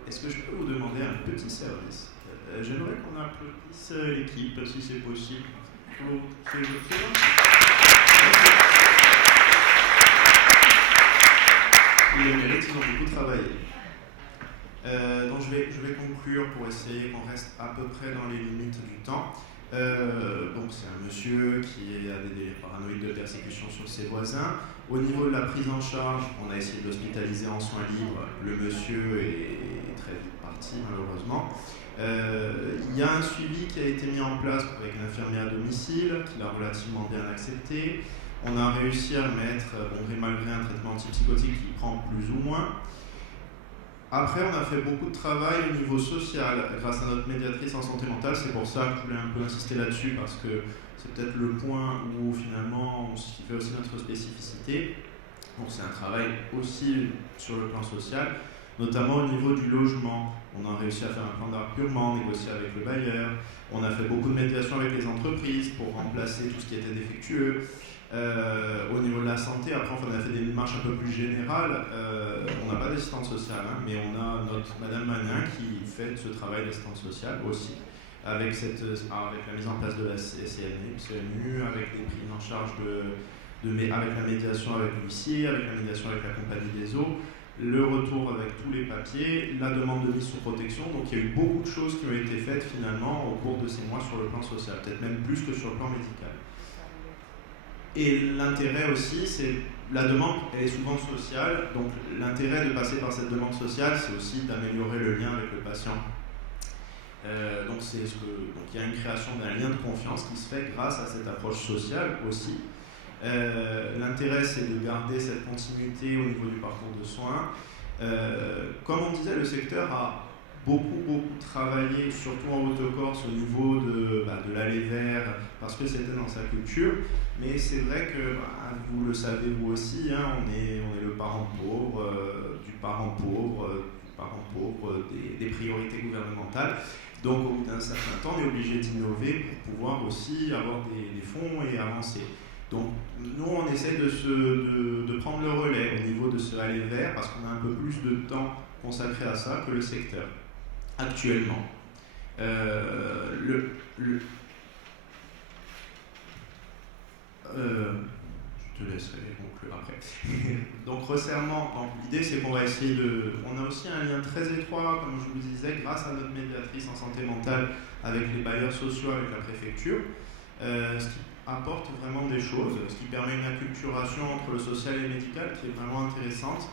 Est-ce que je peux vous demander un petit service? J'aimerais qu'on applaudisse l'équipe, si c'est possible. Ils le méritent, ils ont beaucoup travaillé. Donc je vais conclure pour essayer qu'on reste à peu près dans les limites du temps. Donc c'est un monsieur qui a des délires paranoïdes de persécution sur ses voisins. Au niveau de la prise en charge, on a essayé de l'hospitaliser en soins libres. Le monsieur est très vite parti, malheureusement. Il y a un suivi qui a été mis en place avec un infirmier à domicile, qu'il a relativement bien accepté. On a réussi à mettre, malgré un traitement antipsychotique qui prend plus ou moins. Après, on a fait beaucoup de travail au niveau social grâce à notre médiatrice en santé mentale. C'est pour ça que je voulais un peu insister là-dessus, parce que c'est peut-être le point où finalement on s'y fait aussi notre spécificité. Donc c'est un travail aussi sur le plan social, notamment au niveau du logement. On a réussi à faire un plan d'apurement, négocier avec le bailleur. On a fait beaucoup de médiation avec les entreprises pour remplacer tout ce qui était défectueux. Au niveau de la santé, après on a fait des démarches un peu plus générales. On n'a pas d'assistante sociale, hein, mais on a notre Madame Manin qui fait ce travail d'assistante sociale aussi, avec la mise en place de la CNU, avec les prises en charge avec la médiation avec l'huissier, avec la médiation avec la compagnie des eaux, le retour avec tous les papiers, la demande de mise sous protection. Donc il y a eu beaucoup de choses qui ont été faites finalement au cours de ces mois sur le plan social, peut-être même plus que sur le plan médical. Et l'intérêt aussi, c'est la demande, elle est souvent sociale, donc l'intérêt de passer par cette demande sociale, c'est aussi d'améliorer le lien avec le patient. Donc il y a une création d'un lien de confiance qui se fait grâce à cette approche sociale aussi. L'intérêt, c'est de garder cette continuité au niveau du parcours de soins. Comme on disait, le secteur a beaucoup travaillé, surtout en Haute-Corse, au niveau de l'aller vers, parce que c'était dans sa culture. Mais c'est vrai que, vous le savez vous aussi, hein, on est le parent pauvre, du parent pauvre, des priorités gouvernementales. Donc au bout d'un certain temps, on est obligé d'innover pour pouvoir aussi avoir des fonds et avancer. Donc nous, on essaie de prendre le relais au niveau de ce aller vers, parce qu'on a un peu plus de temps consacré à ça que le secteur, actuellement. Je te laisserai conclure après. Donc resserrement, l'idée c'est qu'on va essayer on a aussi un lien très étroit, comme je vous le disais, grâce à notre médiatrice en santé mentale avec les bailleurs sociaux, avec la préfecture, ce qui apporte vraiment des choses, ce qui permet une acculturation entre le social et le médical qui est vraiment intéressante.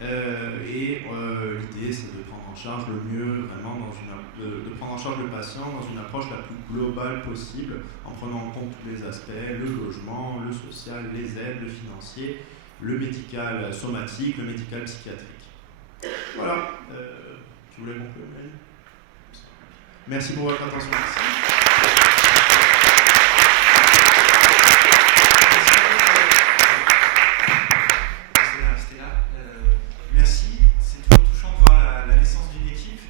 L'idée c'est de prendre en charge le mieux, vraiment de prendre en charge le patient dans une approche la plus globale possible, en prenant en compte tous les aspects, le logement, le social, les aides, le financier, le médical somatique, le médical psychiatrique. Voilà. Tu voulais conclure, Mélanie ? Merci pour votre attention. Merci, c'est toujours touchant de voir la naissance d'une équipe,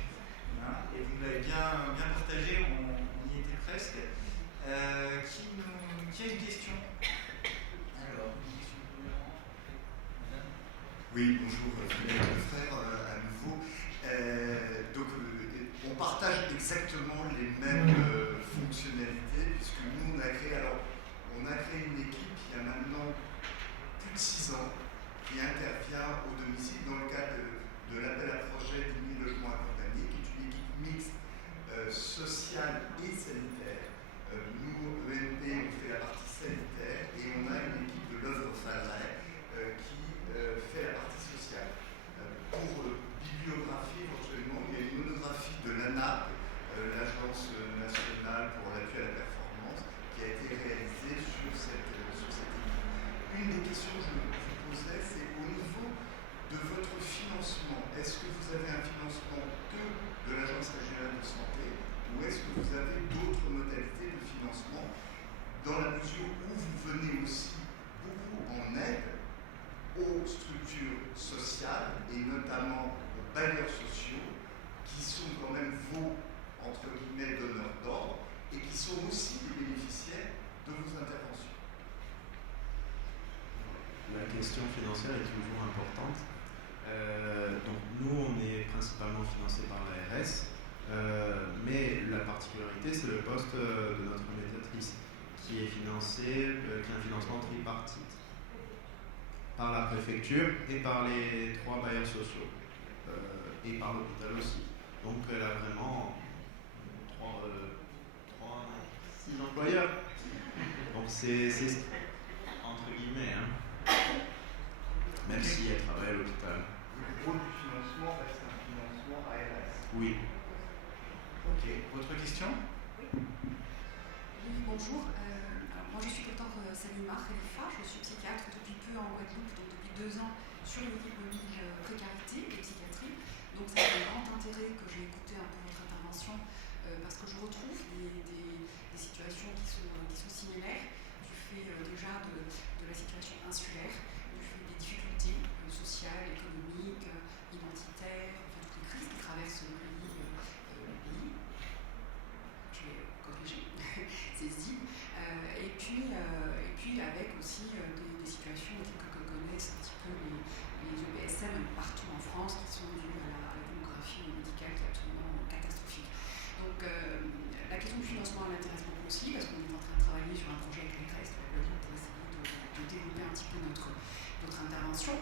hein, et vous l'avez bien partagé, on y était presque. Qui a une question ? Alors, une question premièrement. Oui, bonjour, Frédéric Lefrère, à nouveau. On partage exactement les mêmes fonctionnalités, puisque nous, on a créé une équipe qui a maintenant plus de 6 ans, qui intervient au domicile dans le cadre de l'appel à projet 10 000 logements accompagnés, qui est une équipe mixte sociale et sanitaire. Nous, EMP, on fait la partie sanitaire et on a une équipe de l'œuvre Fadret qui fait la partie sociale. Pour bibliographie, éventuellement, il y a une monographie de l'ANAP, l'Agence nationale pour l'appui à la performance, qui a été réalisée sur cette équipe. Une des questions que je me poserais, c'est au niveau de votre financement. Est-ce que vous avez un financement de l'Agence régionale de santé ou est-ce que vous avez d'autres modalités de financement dans la mesure où vous venez aussi beaucoup en aide aux structures sociales et notamment aux bailleurs sociaux qui sont quand même vos, entre guillemets, donneurs d'ordre et qui sont aussi les bénéficiaires de vos interventions? La question financière est toujours importante. Donc nous, on est principalement financé par l'ARS, mais la particularité, c'est le poste de notre médiatrice qui est financé, qui a un financement tripartite par la préfecture et par les 3 bailleurs sociaux et par l'hôpital aussi. Donc elle a vraiment 6 employeurs. Donc c'est entre guillemets, hein. Même si elle travaille à l'hôpital. Le rôle du financement reste un financement ARS. Oui. Ok. Autre question ? Oui, bonjour. Alors, moi, je suis Dr Salima Khalifa, je suis psychiatre depuis peu en Guadeloupe, donc depuis 2 ans sur l'équipe mobile précarité et psychiatrie. Donc, c'est un grand intérêt que j'ai écouté un peu votre intervention parce que je retrouve des situations qui sont similaires du fait déjà de la situation insulaire, du fait des difficultés sociales, économiques, identitaires, enfin toutes les crises qui traversent le pays. Je vais corriger ces îles. Et puis avec aussi des situations que connaissent un petit peu les EPSM partout en France, qui sont dues à la démographie médicale qui est absolument catastrophique. Donc la question du financement m'intéresse beaucoup aussi, parce qu'on est en train de travailler sur un projet avec la Grèce pour essayer de développer un petit peu notre intervention.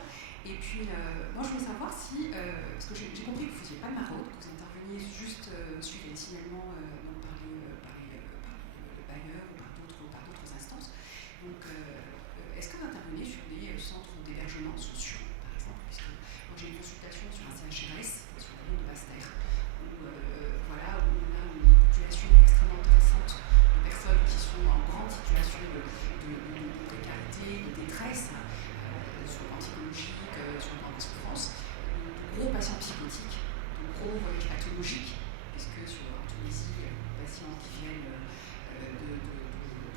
Et puis, moi, je voulais savoir si, parce que j'ai compris que vous ne faisiez pas de maraude, que vous interveniez juste suivre les signalements donc par les bailleurs ou par d'autres instances. Donc, est-ce que vous intervenez sur des centres d'hébergement sociaux, par exemple, puisque moi j'ai une consultation sur un CHRS, sur la ligne de Basse-Terre, où on a une population extrêmement intéressante de personnes qui sont en grande situation de précarité, de détresse, sur le plan psychologique, sur le plan de souffrance, de gros patients psychotiques, de gros voyages pathologiques, puisque en Tunisie, il y a des patients qui viennent de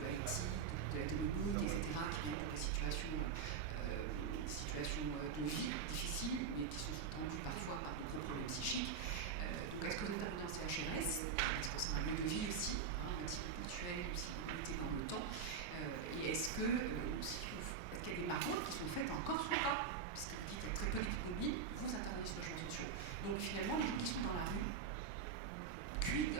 Haïti, de la Dominique, etc., qui viennent pour des situations de vie difficiles, mais qui sont sous-tendues parfois par de gros problèmes psychiques. Donc est-ce que vous intervenez en CHRS? Est-ce que c'est un lieu de vie aussi, un type ponctuel, aussi limité dans le temps? Et est-ce qu'il y a des maraudes qui sont faites encore sur le cas? Parce que vous dites qu'il y a très peu d'épidémies, vous intervenez sur les logements sociaux. Donc finalement, les gens qui sont dans la rue, quid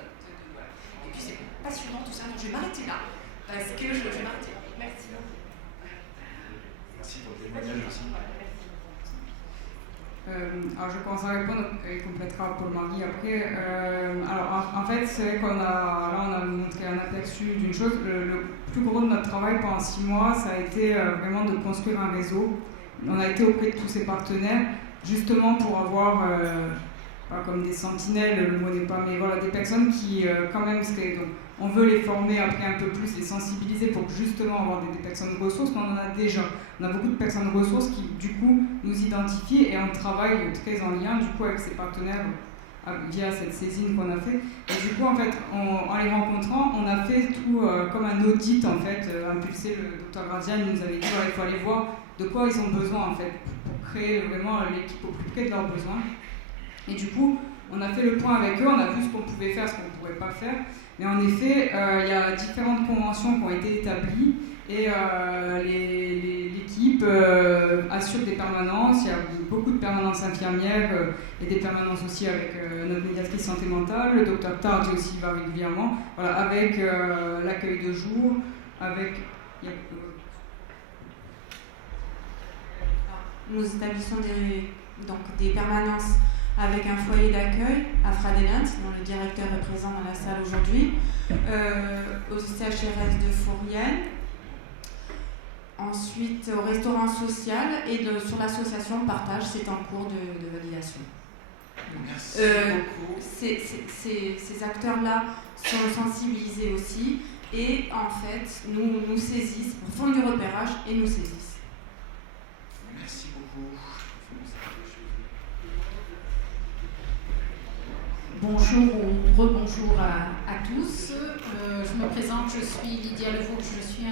voilà. Et puis c'est passionnant tout ça, donc je vais m'arrêter là, parce que je vais m'arrêter là. Merci. Merci pour le témoignage aussi. Alors je commence à répondre et complétera Paul-Marie après. Alors en fait, c'est vrai qu'on a montré un aperçu d'une chose. Le plus gros de notre travail pendant 6 mois, ça a été vraiment de construire un réseau. On a été auprès de tous ces partenaires, justement pour avoir, pas comme des sentinelles, le mot n'est pas, mais voilà, des personnes qui quand même seraient... Donc, on veut les former après un peu plus, les sensibiliser pour justement avoir des personnes ressources, mais on en a déjà. On a beaucoup de personnes ressources qui, du coup, nous identifient et on travaille très en lien, du coup, avec ces partenaires via cette saisine qu'on a fait. Et du coup, en fait, en les rencontrant, on a fait tout comme un audit, en fait, impulsé. Le docteur Gradian nous avait dit, voilà, il faut aller voir de quoi ils ont besoin, en fait, pour créer vraiment l'équipe au plus près de leurs besoins. Et du coup, on a fait le point avec eux, on a vu ce qu'on pouvait faire, ce qu'on ne pourrait pas faire. Mais en effet, il y a différentes conventions qui ont été établies et l'équipe assure des permanences. Il y a beaucoup de permanences infirmières et des permanences aussi avec notre médiatrice santé mentale. Le docteur Tardy aussi va régulièrement, voilà, avec l'accueil de jour, avec... Nous établissons des permanences avec un foyer d'accueil à Fradenant, dont le directeur est présent dans la salle aujourd'hui, au CHRS de Fouriane, ensuite au restaurant social et sur l'association Partage, c'est en cours de validation. Merci beaucoup. Ces acteurs-là sont sensibilisés aussi et en fait nous saisissent, font du repérage et nous saisissent. Merci beaucoup. Bonjour ou rebonjour à tous. Je me présente, je suis Lydia Levaux, je suis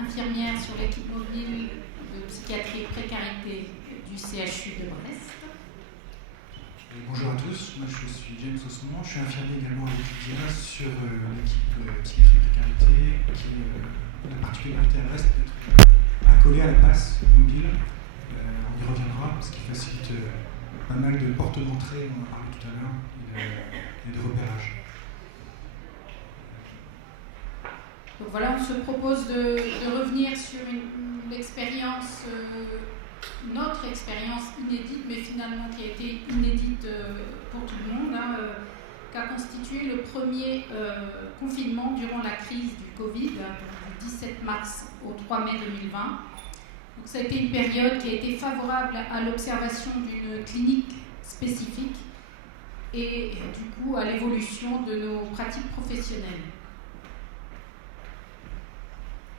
infirmière sur l'équipe mobile de psychiatrie et précarité du CHU de Brest. Bonjour à tous, moi je suis James Osmond, je suis infirmier également à l'EQDIA sur l'équipe psychiatrie et précarité qui la particularité à Brest d'être accolée à la passe mobile. On y reviendra parce qu'il facilite pas mal de portes d'entrée, on en a parlé tout à l'heure, et de repérage. Donc voilà, on se propose de revenir sur l'expérience, notre expérience inédite, mais finalement qui a été inédite pour tout le monde, qu'a constitué le premier confinement durant la crise du Covid, du 17 mars au 3 mai 2020. Donc ça a été une période qui a été favorable à l'observation d'une clinique spécifique et du coup à l'évolution de nos pratiques professionnelles.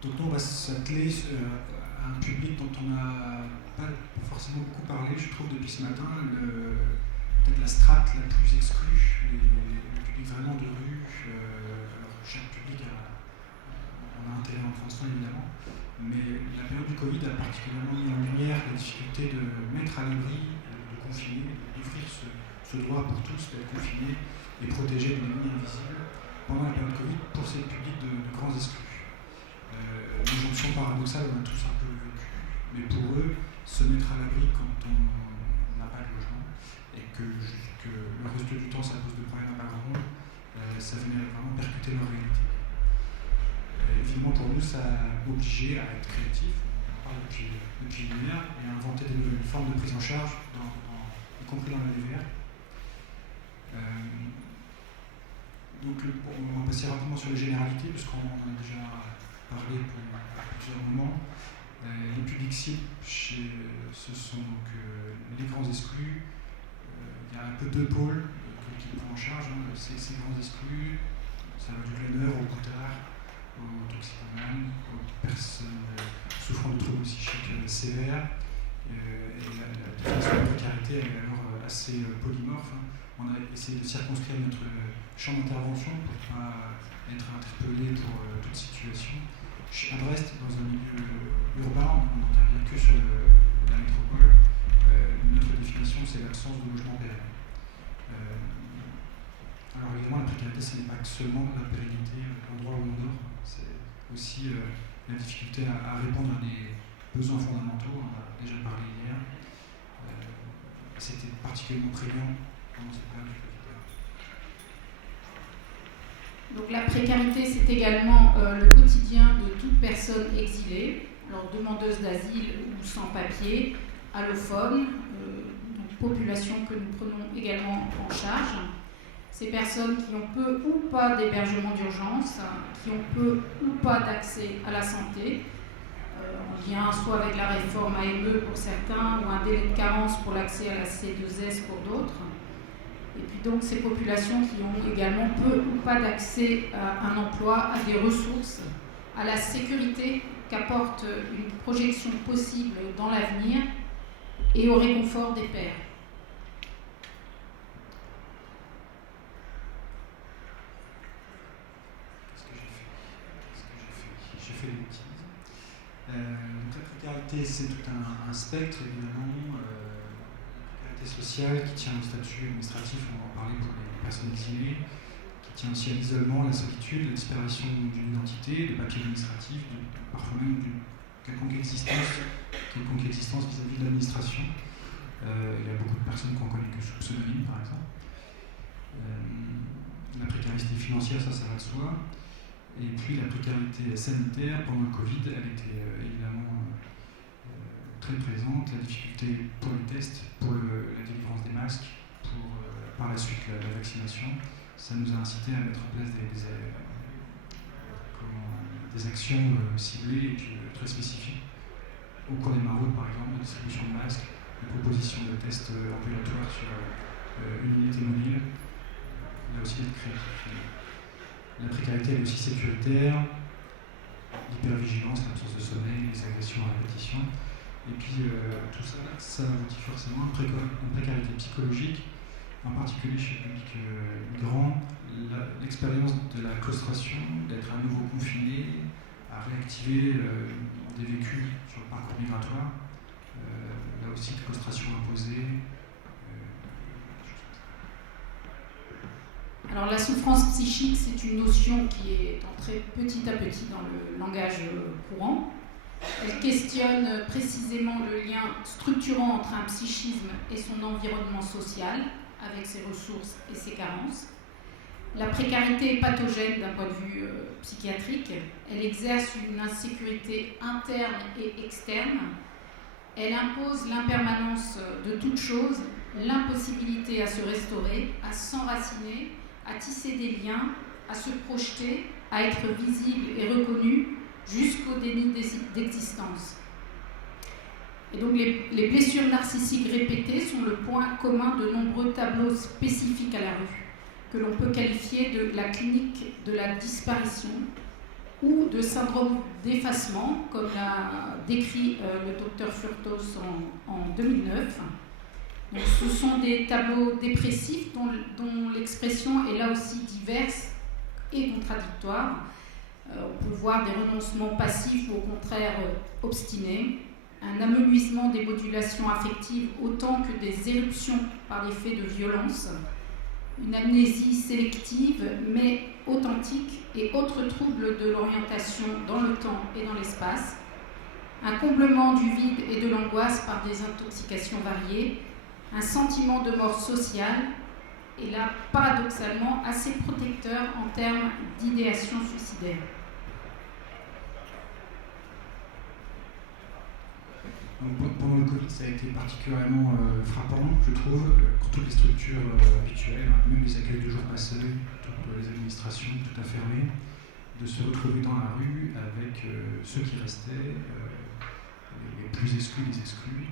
Donc nous on va s'atteler à un public dont on n'a pas forcément beaucoup parlé, je trouve, depuis ce matin, peut-être la strate la plus exclue, le public vraiment de rue. Alors chaque public on a intérêt à en prendre soin évidemment, mais la période du Covid a particulièrement mis en lumière la difficulté de mettre à l'abri, de confiner, d'offrir ce droit pour tous d'être confinés et protégés d'une ennemie invisible pendant la période Covid pour ces publics de grands exclus. L'injonction par paradoxal, on a tous un peu vécu, mais pour eux, se mettre à l'abri quand on n'a pas de logement et que le reste du temps ça pose de problème à pas grand monde, ça venait vraiment percuter leur réalité. Évidemment, pour nous, ça a obligé à être créatif, on parle depuis une heure, et à inventer des nouvelles formes de prise en charge, y compris dans la DVR. Donc, on va passer rapidement sur les généralités, parce qu'on en a déjà parlé pour plusieurs moments. Les publics cibles, ce sont donc les grands exclus. Il y a un peu deux pôles qui prennent en charge. Ces grands exclus, ça va du planeur au coutard, aux toxicomanes, aux personnes souffrant de troubles psychiques sévères. Et la définition de la précarité est alors assez polymorphe. On a essayé de circonscrire notre champ d'intervention pour ne pas être interpellé pour toute situation. À Brest, dans un milieu urbain, on n'intervient que sur la métropole. Notre définition, c'est l'absence de logement pérenne. Alors évidemment, la précarité, ce n'est pas que seulement la pérennité, l'endroit où on dort. C'est aussi la difficulté à répondre à des besoins fondamentaux. On en a déjà parlé hier. C'était particulièrement prégnant pendant cette période du Covid. Donc la précarité, c'est également le quotidien de toute personne exilée, alors demandeuse d'asile ou sans papier, allophone, donc population que nous prenons également en charge. Ces personnes qui ont peu ou pas d'hébergement d'urgence, qui ont peu ou pas d'accès à la santé, en lien soit avec la réforme AME pour certains ou un délai de carence pour l'accès à la C2S pour d'autres. Et puis donc ces populations qui ont également peu ou pas d'accès à un emploi, à des ressources, à la sécurité qu'apporte une projection possible dans l'avenir et au réconfort des pairs. J'ai fait des bêtises. Donc la précarité, c'est tout un spectre, évidemment. La précarité sociale qui tient au statut administratif, on va en parler pour les personnes exilées, qui tient aussi à l'isolement, la solitude, la disparition d'une identité, de papiers administratifs, parfois même d'une quelconque existence vis-à-vis de l'administration. Il y a beaucoup de personnes qu'on connaît que sous pseudonyme, par exemple. La précarité financière, ça va de soi. Et puis la précarité sanitaire, pendant le Covid, elle était évidemment très présente. La difficulté pour les tests, pour la délivrance des masques, pour par la suite la vaccination, ça nous a incité à mettre en place des actions ciblées et puis, très spécifiques. Au cours des maraudes, par exemple, la distribution de masques, la proposition de tests ambulatoires sur une unité mobile, là aussi d'être créatif. La précarité elle est aussi sécuritaire, l'hypervigilance, l'absence de sommeil, les agressions à répétition. Et puis tout ça, ça aboutit forcément à une précarité psychologique, en particulier chez le public migrant, l'expérience de la claustration, d'être à nouveau confiné, à réactiver des vécus sur le parcours migratoire, là aussi de claustration imposée. Alors la souffrance psychique, c'est une notion qui est entrée petit à petit dans le langage courant. Elle questionne précisément le lien structurant entre un psychisme et son environnement social, avec ses ressources et ses carences. La précarité est pathogène d'un point de vue psychiatrique. Elle exerce une insécurité interne et externe. Elle impose l'impermanence de toute chose, l'impossibilité à se restaurer, à s'enraciner, à tisser des liens, à se projeter, à être visible et reconnu jusqu'au déni d'existence. Et donc les blessures narcissiques répétées sont le point commun de nombreux tableaux spécifiques à la rue, que l'on peut qualifier de la clinique de la disparition ou de syndrome d'effacement, comme l'a décrit le docteur Furtos en 2009. Donc, ce sont des tableaux dépressifs dont l'expression est là aussi diverse et contradictoire. On peut voir des renoncements passifs ou au contraire obstinés, un amenuisement des modulations affectives autant que des éruptions par des faits de violence, une amnésie sélective mais authentique et autres troubles de l'orientation dans le temps et dans l'espace, un comblement du vide et de l'angoisse par des intoxications variées, un sentiment de mort sociale, et là, paradoxalement, assez protecteur en termes d'idéation suicidaire. Donc, pendant le Covid, ça a été particulièrement frappant, je trouve, pour toutes les structures habituelles, même les accueils de jour pas seuls, toutes les administrations tout à fermer, de se retrouver dans la rue avec ceux qui restaient, les plus exclus des exclus,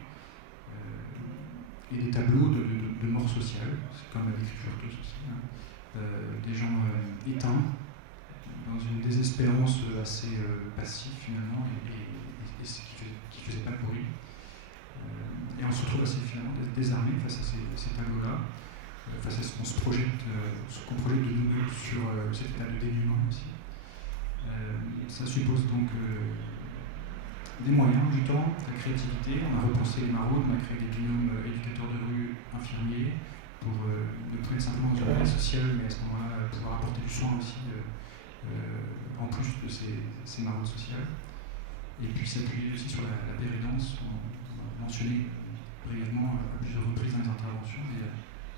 et des tableaux de mort sociale, c'est comme avec Furtus aussi, hein, des gens éteints, dans une désespérance assez passive finalement, et ce qui faisait pas de bruit. Et on se retrouve assez finalement désarmé face à ces tableaux-là, face à ce qu'on se projette, de nous sur cet état de dénuement aussi. Ça suppose donc des moyens, du temps, de la créativité. On a repensé les maraudes, on a créé des binômes éducateurs de rue, infirmiers, pour ne plus être simplement dans une vie sociale, mais à ce moment-là pouvoir apporter du soin aussi, en plus de ces maraudes sociales. Et puis s'appuyer aussi sur la pérédance. On a mentionné brièvement à plusieurs reprises dans les interventions, mais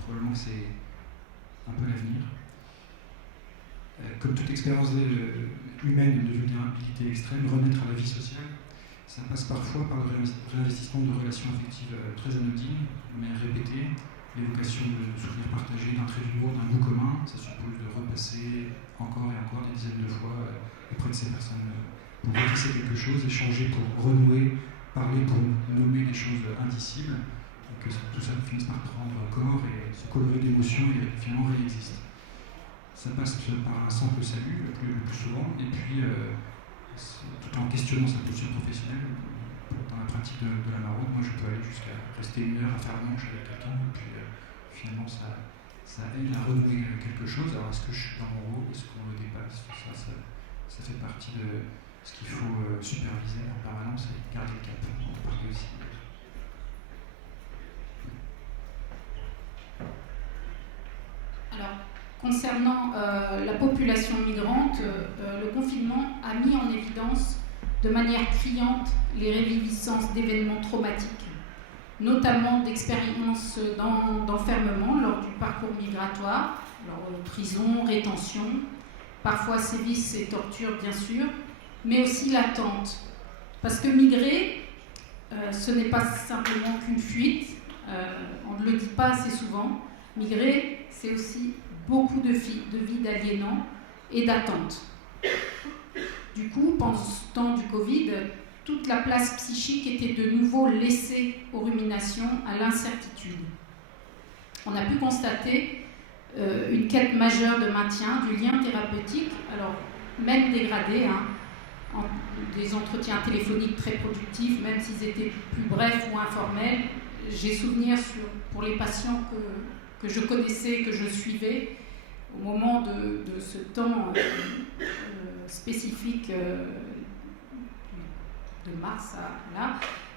probablement que c'est un peu l'avenir. Comme toute expérience humaine de vulnérabilité extrême, renaître à la vie sociale, ça passe parfois par le réinvestissement de relations affectives très anodines, mais répétées, l'évocation de souvenirs partagés, d'un trait d'humour, d'un goût commun. Ça suppose de repasser encore et encore des dizaines de fois auprès de ces personnes pour retisser quelque chose, échanger pour renouer, parler pour nommer des choses indicibles, et que tout ça finisse par prendre corps et se colorer d'émotions et finalement réexiste. Ça passe par un simple salut le plus souvent, et puis tout en questionnant sa posture professionnelle. Dans la pratique de la maraude, moi je peux aller jusqu'à rester 1 heure à faire la manche avec quelqu'un, et puis finalement ça aide à renouer quelque chose. Alors est-ce que je suis dans mon rôle, est-ce qu'on le dépasse? Ça fait partie de ce qu'il faut superviser en permanence et garder le cap. On en parlait aussi. Alors, concernant la population migrante, le confinement a mis en évidence de manière criante les réviviscences d'événements traumatiques, notamment d'expériences d'enfermement lors du parcours migratoire, prison, rétention, parfois sévices et tortures bien sûr, mais aussi l'attente. Parce que migrer, ce n'est pas simplement qu'une fuite, on ne le dit pas assez souvent. Migrer, c'est aussi beaucoup de vie d'aliénants et d'attente. Du coup, pendant ce temps du Covid, toute la place psychique était de nouveau laissée aux ruminations, à l'incertitude. On a pu constater une quête majeure de maintien du lien thérapeutique, alors même dégradé, des entretiens téléphoniques très productifs, même s'ils étaient plus brefs ou informels. J'ai souvenir pour les patients que je connaissais, que je suivais, au moment de ce temps spécifique de mars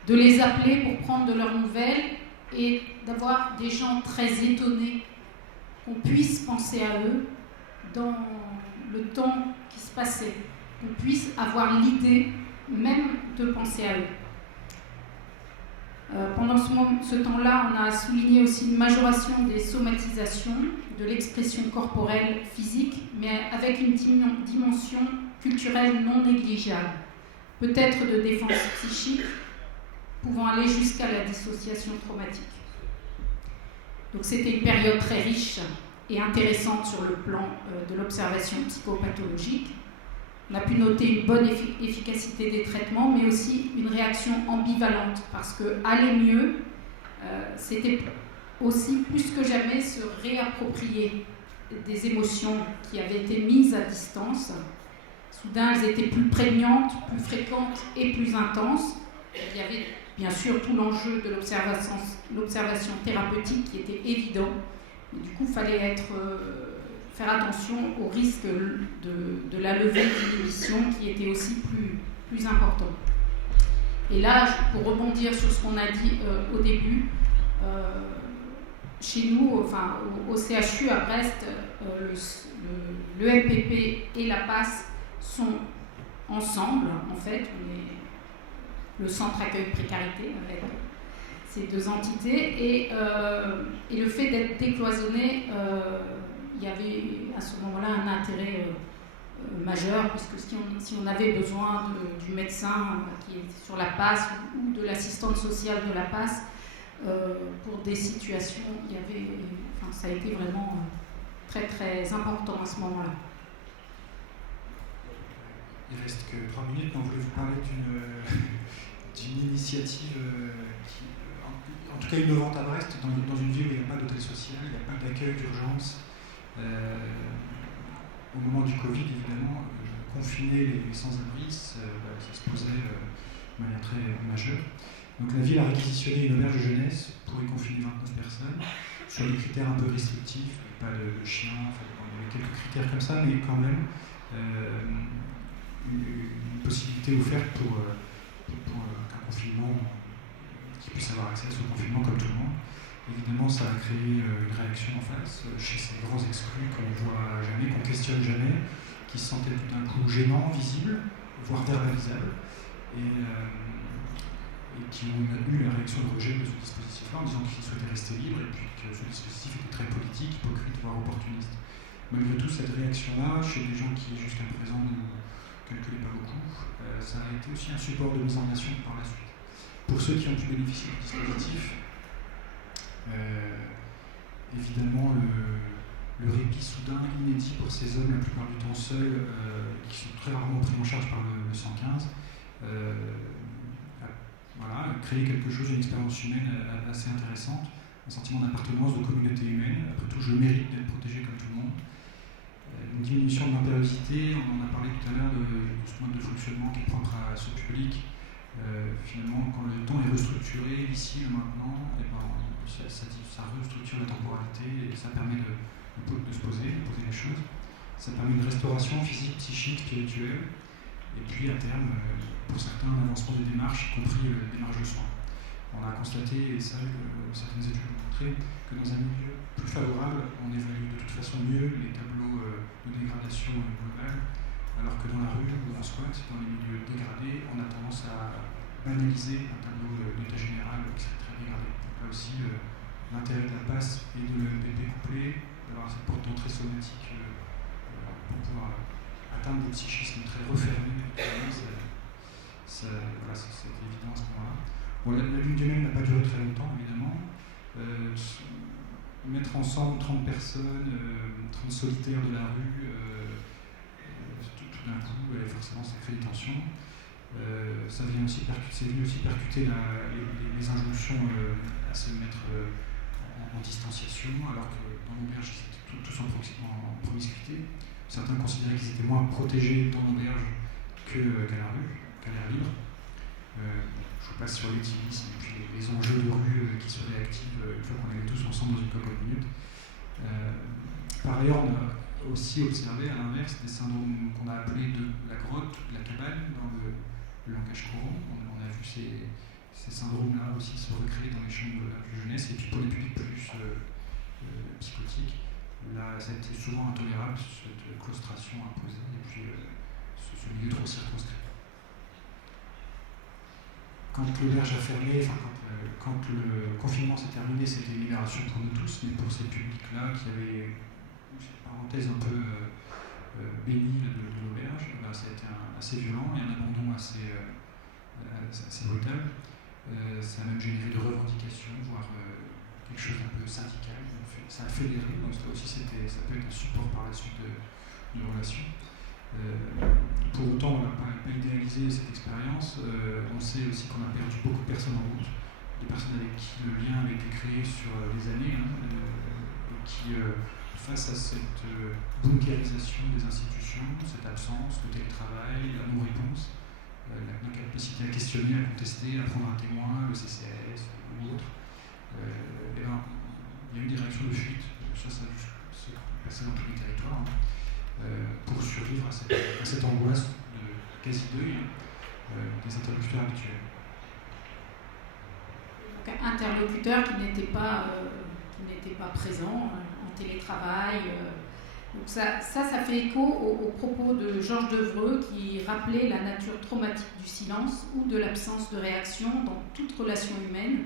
de les appeler pour prendre de leurs nouvelles et d'avoir des gens très étonnés qu'on puisse penser à eux dans le temps qui se passait, qu'on puisse avoir l'idée même de penser à eux. Pendant ce temps-là, on a souligné aussi une majoration des somatisations, de l'expression corporelle, physique, mais avec une dimension culturelle non négligeable, peut-être de défense psychique, pouvant aller jusqu'à la dissociation traumatique. Donc c'était une période très riche et intéressante sur le plan de l'observation psychopathologique. On a pu noter une bonne efficacité des traitements, mais aussi une réaction ambivalente, parce que aller mieux, c'était aussi plus que jamais se réapproprier des émotions qui avaient été mises à distance. Soudain, elles étaient plus prégnantes, plus fréquentes et plus intenses. Il y avait bien sûr tout l'enjeu de l'observation thérapeutique qui était évident. Et du coup, il fallait faire attention au risque de la levée d'inhibition qui était aussi plus important. Et là, pour rebondir sur ce qu'on a dit au début, chez nous, au CHU à Brest, le MPP et la PAS sont ensemble, en fait. le centre accueil précarité, avec ces deux entités. Et le fait d'être décloisonné, il y avait à ce moment-là un intérêt majeur, puisque si on avait besoin du médecin qui est sur la PAS ou de l'assistante sociale de la PAS, pour des situations, ça a été vraiment très très important à ce moment-là. Il reste que 3 minutes, on voulait vous parler d'une initiative qui, en tout cas innovante à Brest, dans une ville où il n'y a pas d'hôtel social, il n'y a pas d'accueil d'urgence. Au moment du Covid, évidemment, confiner les sans-abri, ça se posait de manière très majeure. Donc la ville a réquisitionné une auberge de jeunesse pour y confiner 29 personnes, sur des critères un peu restrictifs, pas de chiens, il y avait quelques critères comme ça, mais quand même une possibilité offerte pour qu'un confinement, qui puisse avoir accès à ce confinement comme tout le monde. Évidemment, ça a créé une réaction en face chez ces grands exclus qu'on ne voit jamais, qu'on ne questionne jamais, qui se sentaient tout d'un coup gênants, visibles, voire verbalisables, et qui ont eu la réaction de rejet de ce dispositif-là en disant qu'ils souhaitaient rester libres et puis que ce dispositif était très politique, hypocrite, voire opportuniste. Malgré tout, cette réaction-là, chez des gens qui jusqu'à présent nous calculaient pas beaucoup, ça a été aussi un support de mise en relation par la suite. Pour ceux qui ont pu bénéficier du dispositif, évidemment, le répit soudain, inédit pour ces hommes, la plupart du temps seuls, qui sont très rarement pris en charge par le 115, a créé quelque chose, une expérience humaine assez intéressante, un sentiment d'appartenance, de communauté humaine. Après tout, je mérite d'être protégé comme tout le monde. Une diminution de l'impériosité, on en a parlé tout à l'heure de ce mode de fonctionnement qui est propre à ce public. Finalement, quand le temps est restructuré, ici, le maintenant, ça restructure la temporalité et ça permet de se poser les choses. Ça permet une restauration physique, psychique, spirituelle, et puis à terme, pour certains, un avancement des démarches, y compris les démarches de soins. On a constaté, et ça, certaines études ont montré, que dans un milieu plus favorable, on évalue de toute façon mieux les tableaux de dégradation globale, alors que dans la rue ou en squat, dans les milieux dégradés, on a tendance à banaliser un tableau d'état général qui serait très dégradé. Donc là aussi, l'intérêt de la PAS et de découpler, d'avoir cette porte d'entrée somatique pour pouvoir atteindre des psychismes très refermés, c'est évident à ce moment-là. Bon, la lune de miel n'a pas duré très longtemps, évidemment. Mettre ensemble 30 personnes, 30 solitaires de la rue, tout d'un coup, forcément, ça crée des tensions. C'est venu aussi percuter les injonctions à se mettre en distanciation, alors que dans l'auberge, ils étaient tous en promiscuité. Certains considéraient qu'ils étaient moins protégés dans l'auberge qu'à la rue, qu'à l'air libre. Je vous passe sur l'éthylisme et puis les enjeux de rue qui se réactivent une fois qu'on est tous ensemble dans une cocotte minute. Par ailleurs, on a aussi observé à l'inverse des syndromes qu'on a appelés de la grotte, de la cabane dans le langage courant. On a vu ces syndromes-là aussi se recréer dans les chambres de la jeunesse, et puis pour les publics plus psychotiques, là, ça a été souvent intolérable, cette claustration imposée, et puis ce milieu trop circonscrit. Quand l'auberge a fermé, quand le confinement s'est terminé, c'était une libération pour nous tous, mais pour ces publics-là qui avaient une parenthèse un peu bénie de l'auberge, ça a été assez violent et un abandon assez brutal. Ça a même généré de revendications, voire quelque chose d'un peu syndical. Ça a fédéré, donc ça aussi ça peut être un support par la suite de relations. Pour autant, on n'a pas idéalisé cette expérience. On sait aussi qu'on a perdu beaucoup de personnes en route, des personnes avec qui le lien avait été créé sur les années, et qui, face à cette bunkérisation des institutions, cette absence, le télétravail, la non-réponse, l'incapacité à questionner, à contester, à prendre un témoin, le CCAS ou autre, il y a eu des réactions de fuite. Ça s'est passé dans tous les territoires. Pour survivre à cette angoisse de quasi-deuil des interlocuteurs habituels. Donc, interlocuteurs qui n'étaient pas présents en télétravail, Donc ça fait écho aux propos de Georges Devreux qui rappelait la nature traumatique du silence ou de l'absence de réaction dans toute relation humaine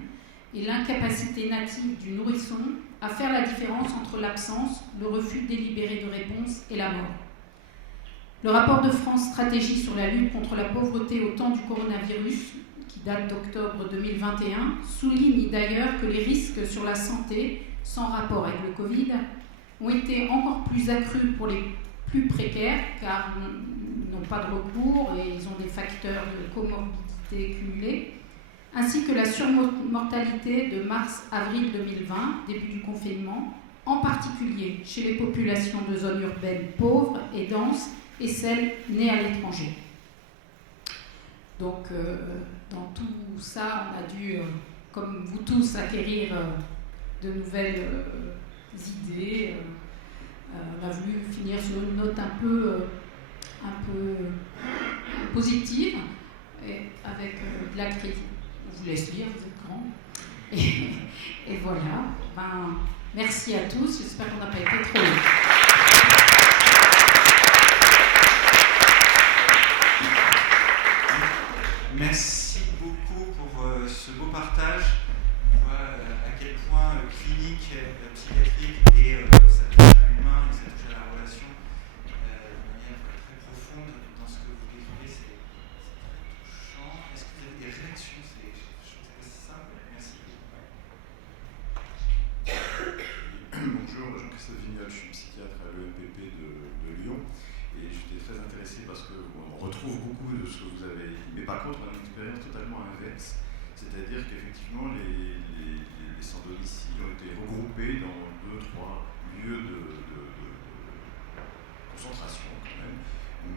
et l'incapacité native du nourrisson à faire la différence entre l'absence, le refus délibéré de réponse et la mort. Le rapport de France Stratégie sur la lutte contre la pauvreté au temps du coronavirus, qui date d'octobre 2021, souligne d'ailleurs que les risques sur la santé, sans rapport avec le Covid, ont été encore plus accrus pour les plus précaires, car ils n'ont pas de recours et ils ont des facteurs de comorbidité cumulés, ainsi que la surmortalité de mars-avril 2020, début du confinement, en particulier chez les populations de zones urbaines pauvres et denses et celles nées à l'étranger. Donc, dans tout ça, on a dû, comme vous tous, acquérir de nouvelles idées. On a voulu finir sur une note un peu positive, et avec de la critique. On vous laisse lire, vous êtes grands. Et voilà. Merci à tous. J'espère qu'on n'a pas été trop long. Merci beaucoup pour ce beau partage. On voit à quel point clinique, psychiatrique et ça touche à l'humain et ça touche à la relation de manière très profonde dans ce que vous décrivez. C'est très touchant. Est-ce que vous avez des réactions? Je trouve ça assez simple. Merci. Bonjour, Jean-Christophe Vignol, je suis psychiatre à l'EMPP de Lyon et j'étais très intéressé parce qu'on retrouve beaucoup de ce que vous avez dit, mais par contre on a une expérience totalement inverse, c'est-à-dire qu'effectivement les sans-domicile ont été regroupés dans 2-3 lieux de concentration quand même,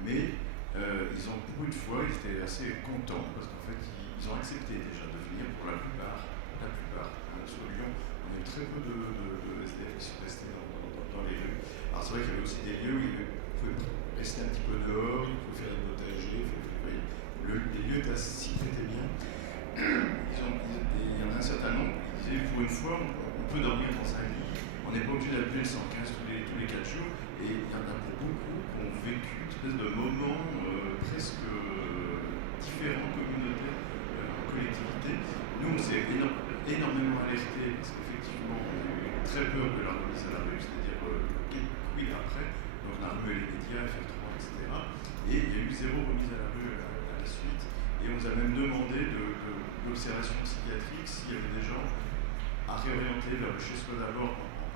mais ils ont pour une fois, ils étaient assez contents parce qu'en fait ils ont accepté déjà de venir pour la plupart. Sur Lyon, on a eu très peu de SDF qui sont restés dans les rues. Alors c'est vrai qu'il y avait aussi des lieux où ils pouvaient rester un petit peu dehors, ils pouvaient faire des potagers, les lieux s'y prêtaient bien. Il y en a un certain nombre qui disaient pour une fois on peut dormir dans un lit, on n'est pas obligé d'appeler le 115 tous les 4 jours, et il y en a pour beaucoup qui ont vécu une espèce de moment presque différent, communautaire, en collectivité. Nous on s'est énormément alerté parce qu'effectivement on a eu très peur de la remise à la rue, c'est-à-dire oui après, donc on a remué les médias, FR3, etc. Et il y a eu zéro remise à la rue à la suite. Et on nous a même demandé de l'observation psychiatrique s'il y avait des gens à réorienter vers le chez-soi d'abord en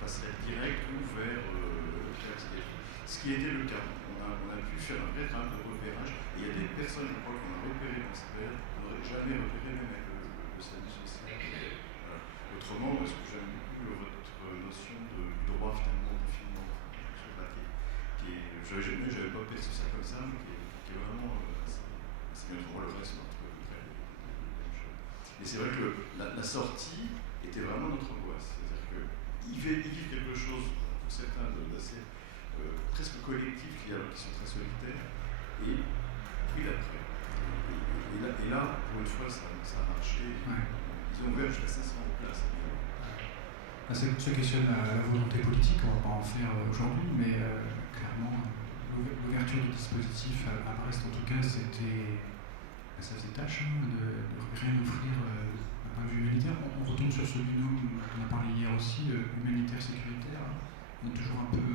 passerelle directe ou vers la psychiatrie. Ce qui était le cas. On a pu faire un vrai travail de repérage. Et il y a des personnes, je crois, qu'on a repérées dans cette période, qu'on n'aurait jamais repérées même avec le statut social. Voilà. Autrement, parce que j'aime beaucoup votre notion du droit finalement du film sur le papier. J'avais pas perçu ça comme ça, mais qui est vraiment c'est notre rôle, le reste notre près. Et c'est vrai que la sortie était vraiment notre angoisse. C'est-à-dire qu'ils vivent quelque chose, pour certains, d'assez presque collectif, qui sont très solitaires, et puis l'après. Et là, pour une fois, ça a marché. Ouais. Ils ont ouvert jusqu'à 500 places. Ça questionne la volonté politique, on ne va pas en faire aujourd'hui, mais clairement, l'ouverture du dispositif à Brest, en tout cas, ça faisait tâche de rien offrir d'un point de vue humanitaire. On retombe sur ce binôme dont on a parlé hier aussi, humanitaire-sécuritaire. On est toujours un peu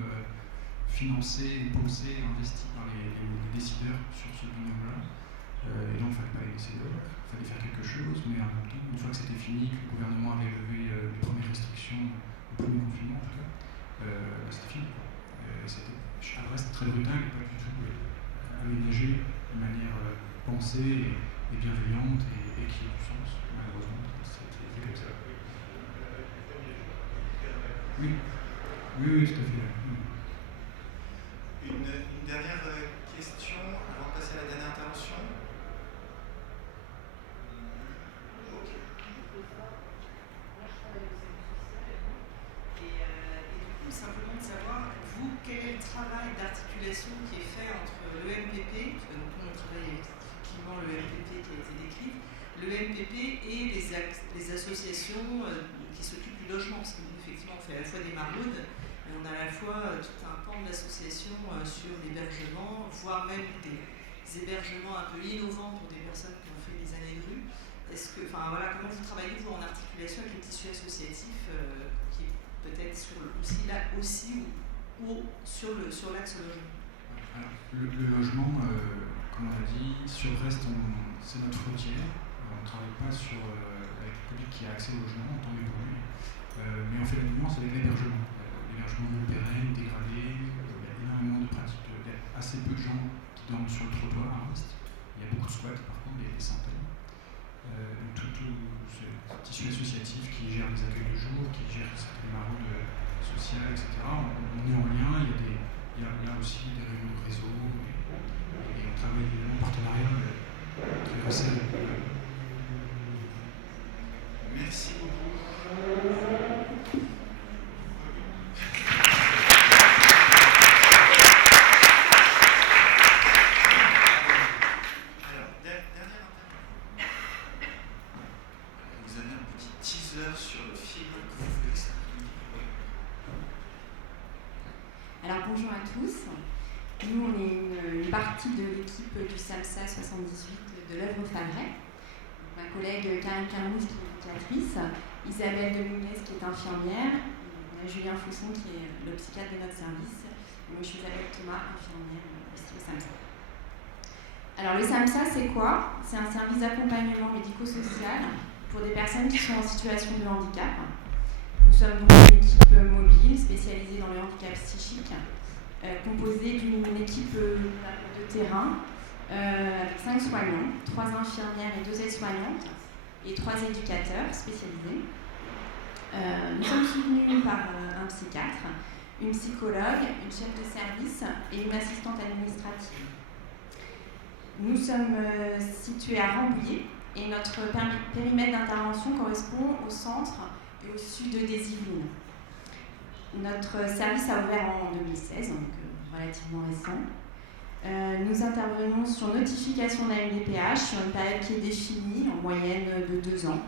financé, pensé, investi par les décideurs sur ce binôme-là. Et donc, il ne fallait pas les laisser dehors. Il fallait faire quelque chose, mais en même temps, une fois que c'était fini, que le gouvernement avait levé les premières restrictions, le premier confinement en tout cas, c'était fini. À Brest, très brutal et pas du tout aménagé de manière pensée et bienveillante et qui a du sens, malheureusement. C'était fait comme ça. Oui, tout à fait. Une dernière question avant de passer à la dernière intervention. Simplement de savoir, vous, quel est le travail d'articulation qui est fait entre l'EMPP, parce que nous on travaille effectivement l'EMPP qui a été décrit, l'EMPP et les associations qui s'occupent du logement, parce qu'effectivement on fait à la fois des maraudes Et on a à la fois tout un pan de l'association sur l'hébergement, voire même des hébergements un peu innovants pour des personnes qui ont fait des années de rue. Comment vous travaillez vous en articulation avec le tissu associatif qui est peut-être sur l'axe logement? Alors, le logement, comme on a dit, sur Brest, c'est notre frontière. On ne travaille pas avec le public qui a accès au logement, en tant que produit. Mais on fait la nuance avec l'hébergement. L'hébergement non pérenne, dégradé, il y a énormément de pratiques. Il y a assez peu de gens qui dorment sur le trottoir à Brest. Il y a beaucoup de squats, par contre, des centaines. Tout ce tissu associatif qui gère les accueils de jour, qui gère les maraudes sociales, etc. On est en lien, il y a aussi des réunions de réseau, et on travaille évidemment en partenariat très resserré. Merci beaucoup. Alors, dernière interview. Vous avez un petit teaser sur le film que vous voulez expliquer. Alors bonjour à tous. Nous, on est une partie de l'équipe du SAMSA 78 de l'œuvre Fameret. Ma collègue Karine Carmouche qui est éducatrice, Isabelle Delounès qui est infirmière, Julien Fousson qui est le psychiatre de notre service, et moi je suis Isabelle Thomas, infirmière aussi au SAMSA. Alors le SAMSA c'est quoi? C'est un service d'accompagnement médico-social pour des personnes qui sont en situation de handicap. Nous sommes donc une équipe mobile spécialisée dans le handicap psychique, composée d'une équipe de terrain avec 5 soignants, 3 infirmières et 2 aides-soignantes et 3 éducateurs spécialisés. Nous sommes soutenus par un psychiatre, une psychologue, une chef de service et une assistante administrative. Nous sommes situés à Rambouillet et notre périmètre d'intervention correspond au centre et au sud des Yvelines. Notre service a ouvert en 2016, donc relativement récent. Nous intervenons sur notification de la MDPH sur une période qui est définie en moyenne de 2 ans,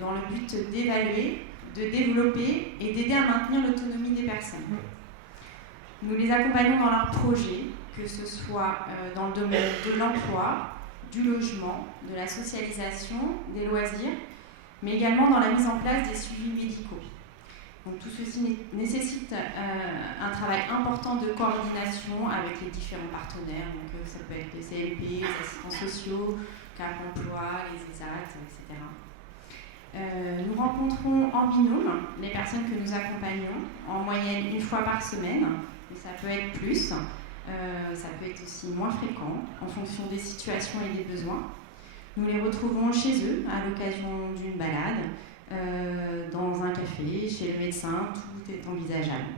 dans le but d'évaluer, de développer et d'aider à maintenir l'autonomie des personnes. Nous les accompagnons dans leurs projets, que ce soit dans le domaine de l'emploi, du logement, de la socialisation, des loisirs, mais également dans la mise en place des suivis médicaux. Donc tout ceci nécessite un travail important de coordination avec les différents partenaires, donc ça peut être les CLP, les assistants sociaux, Cap Emploi, les ESAT, etc. Nous rencontrons en binôme les personnes que nous accompagnons en moyenne 1 fois par semaine, mais ça peut être plus, ça peut être aussi moins fréquent en fonction des situations et des besoins. Nous les retrouvons chez eux à l'occasion d'une balade, dans un café, chez le médecin, tout est envisageable.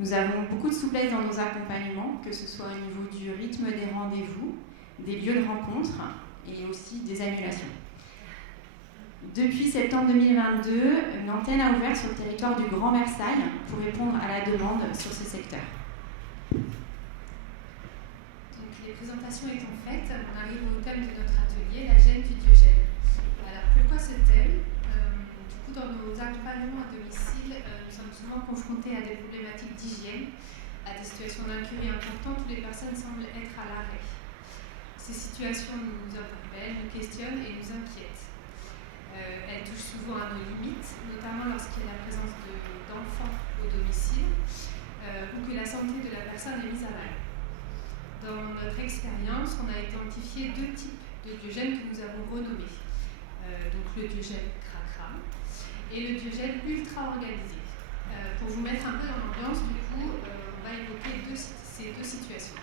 Nous avons beaucoup de souplesse dans nos accompagnements, que ce soit au niveau du rythme des rendez-vous, des lieux de rencontre et aussi des annulations. Depuis septembre 2022, une antenne a ouvert sur le territoire du Grand Versailles pour répondre à la demande sur ce secteur. Donc les présentations étant faites, on arrive au thème de notre atelier, la gêne du Diogène. Alors pourquoi ce thème? Dans nos accompagnements à domicile, nous sommes souvent confrontés à des problématiques d'hygiène, à des situations d'incurie importantes où les personnes semblent être à l'arrêt. Ces situations nous interpellent, nous questionnent et nous inquiètent. Elles touchent souvent à nos limites, notamment lorsqu'il y a la présence d'enfants au domicile ou que la santé de la personne est mise à mal. Dans notre expérience, on a identifié 2 types de diogènes que nous avons renommés. Donc le diogène cracra et le diogène ultra-organisé. Pour vous mettre un peu dans l'ambiance, du coup, on va évoquer ces 2 situations.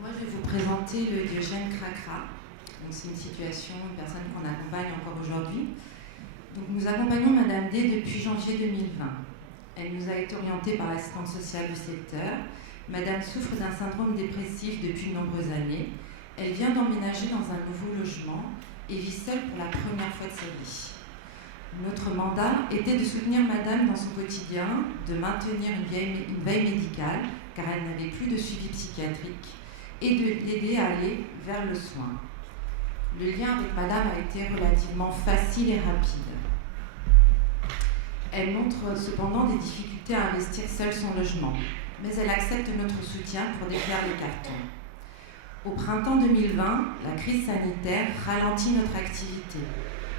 Moi, je vais vous présenter le diogène cracra. C'est une situation, une personne qu'on accompagne encore aujourd'hui. Donc, nous accompagnons Madame D depuis janvier 2020. Elle nous a été orientée par l'assistante sociale du secteur. Madame souffre d'un syndrome dépressif depuis de nombreuses années. Elle vient d'emménager dans un nouveau logement et vit seule pour la première fois de sa vie. Notre mandat était de soutenir Madame dans son quotidien, de maintenir une veille médicale, car elle n'avait plus de suivi psychiatrique, et de l'aider à aller vers le soin. Le lien avec Madame a été relativement facile et rapide. Elle montre cependant des difficultés à investir seule son logement, mais elle accepte notre soutien pour défaire les cartons. Au printemps 2020, la crise sanitaire ralentit notre activité.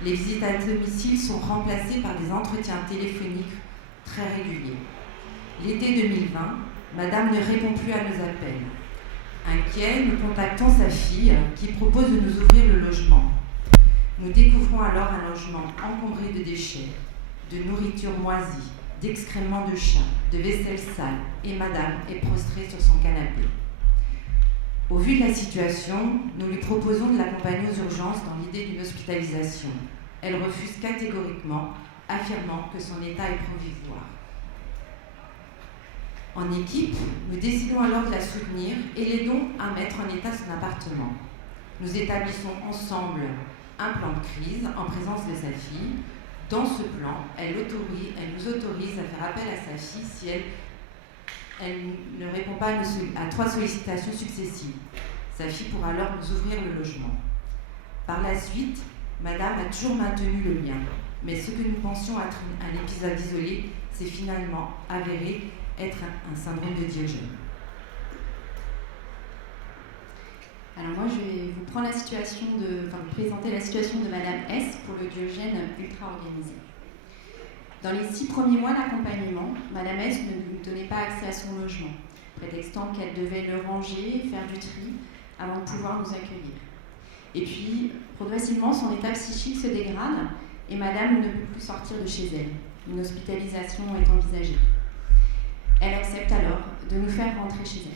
Les visites à domicile sont remplacées par des entretiens téléphoniques très réguliers. L'été 2020, Madame ne répond plus à nos appels. Inquiets, nous contactons sa fille qui propose de nous ouvrir le logement. Nous découvrons alors un logement encombré de déchets, de nourriture moisie, d'excréments de chats, de vaisselle sale, et Madame est prostrée sur son canapé. Au vu de la situation, nous lui proposons de l'accompagner aux urgences dans l'idée d'une hospitalisation. Elle refuse catégoriquement, affirmant que son état est provisoire. En équipe, nous décidons alors de la soutenir et l'aidons à mettre en état son appartement. Nous établissons ensemble un plan de crise en présence de sa fille. Dans ce plan, elle nous autorise à faire appel à sa fille si elle ne répond pas à 3 sollicitations successives. Sa fille pourra alors nous ouvrir le logement. Par la suite, Madame a toujours maintenu le lien, mais ce que nous pensions être un épisode isolé s'est finalement avéré être un syndrome de Diogène. Alors moi, je vais vous présenter la situation de Madame S pour le Diogène ultra-organisé. Dans les 6 premiers mois d'accompagnement, Madame S ne lui donnait pas accès à son logement, prétextant qu'elle devait le ranger, faire du tri, avant de pouvoir nous accueillir. Et puis, progressivement, son état psychique se dégrade et Madame ne peut plus sortir de chez elle. Une hospitalisation est envisagée. Elle accepte alors de nous faire rentrer chez elle.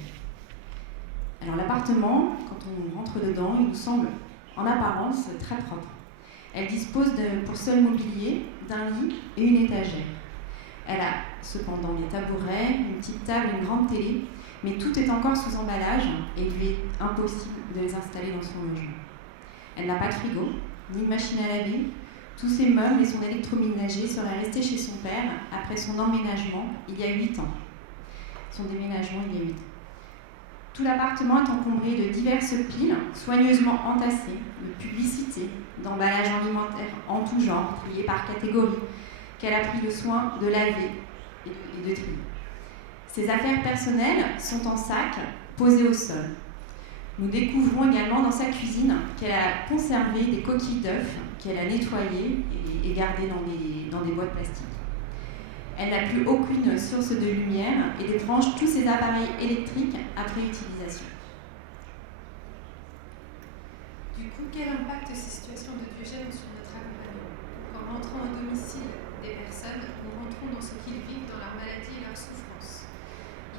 Alors l'appartement, quand on rentre dedans, il nous semble en apparence très propre. Elle dispose pour seul mobilier d'un lit et une étagère. Elle a cependant des tabourets, une petite table, une grande télé, mais tout est encore sous emballage et il lui est impossible de les installer dans son logement. Elle n'a pas de frigo, ni de machine à laver. Tous ses meubles et son électroménager seraient restés chez son père après son emménagement il y a 8 ans. Son déménagement il y a 8 ans. Tout l'appartement est encombré de diverses piles soigneusement entassées, de publicités, d'emballages alimentaires en tout genre, triés par catégorie, qu'elle a pris le soin de laver et de trier. Ses affaires personnelles sont en sac, posées au sol. Nous découvrons également dans sa cuisine qu'elle a conservé des coquilles d'œufs qu'elle a nettoyées et gardées dans des boîtes plastiques. Elle n'a plus aucune source de lumière et débranche tous ses appareils électriques après utilisation. Du coup, quel impact ces situations de Diogène ont sur notre accompagnement? En rentrant au domicile des personnes, nous rentrons dans ce qu'ils vivent, dans leur maladie et leur souffrance.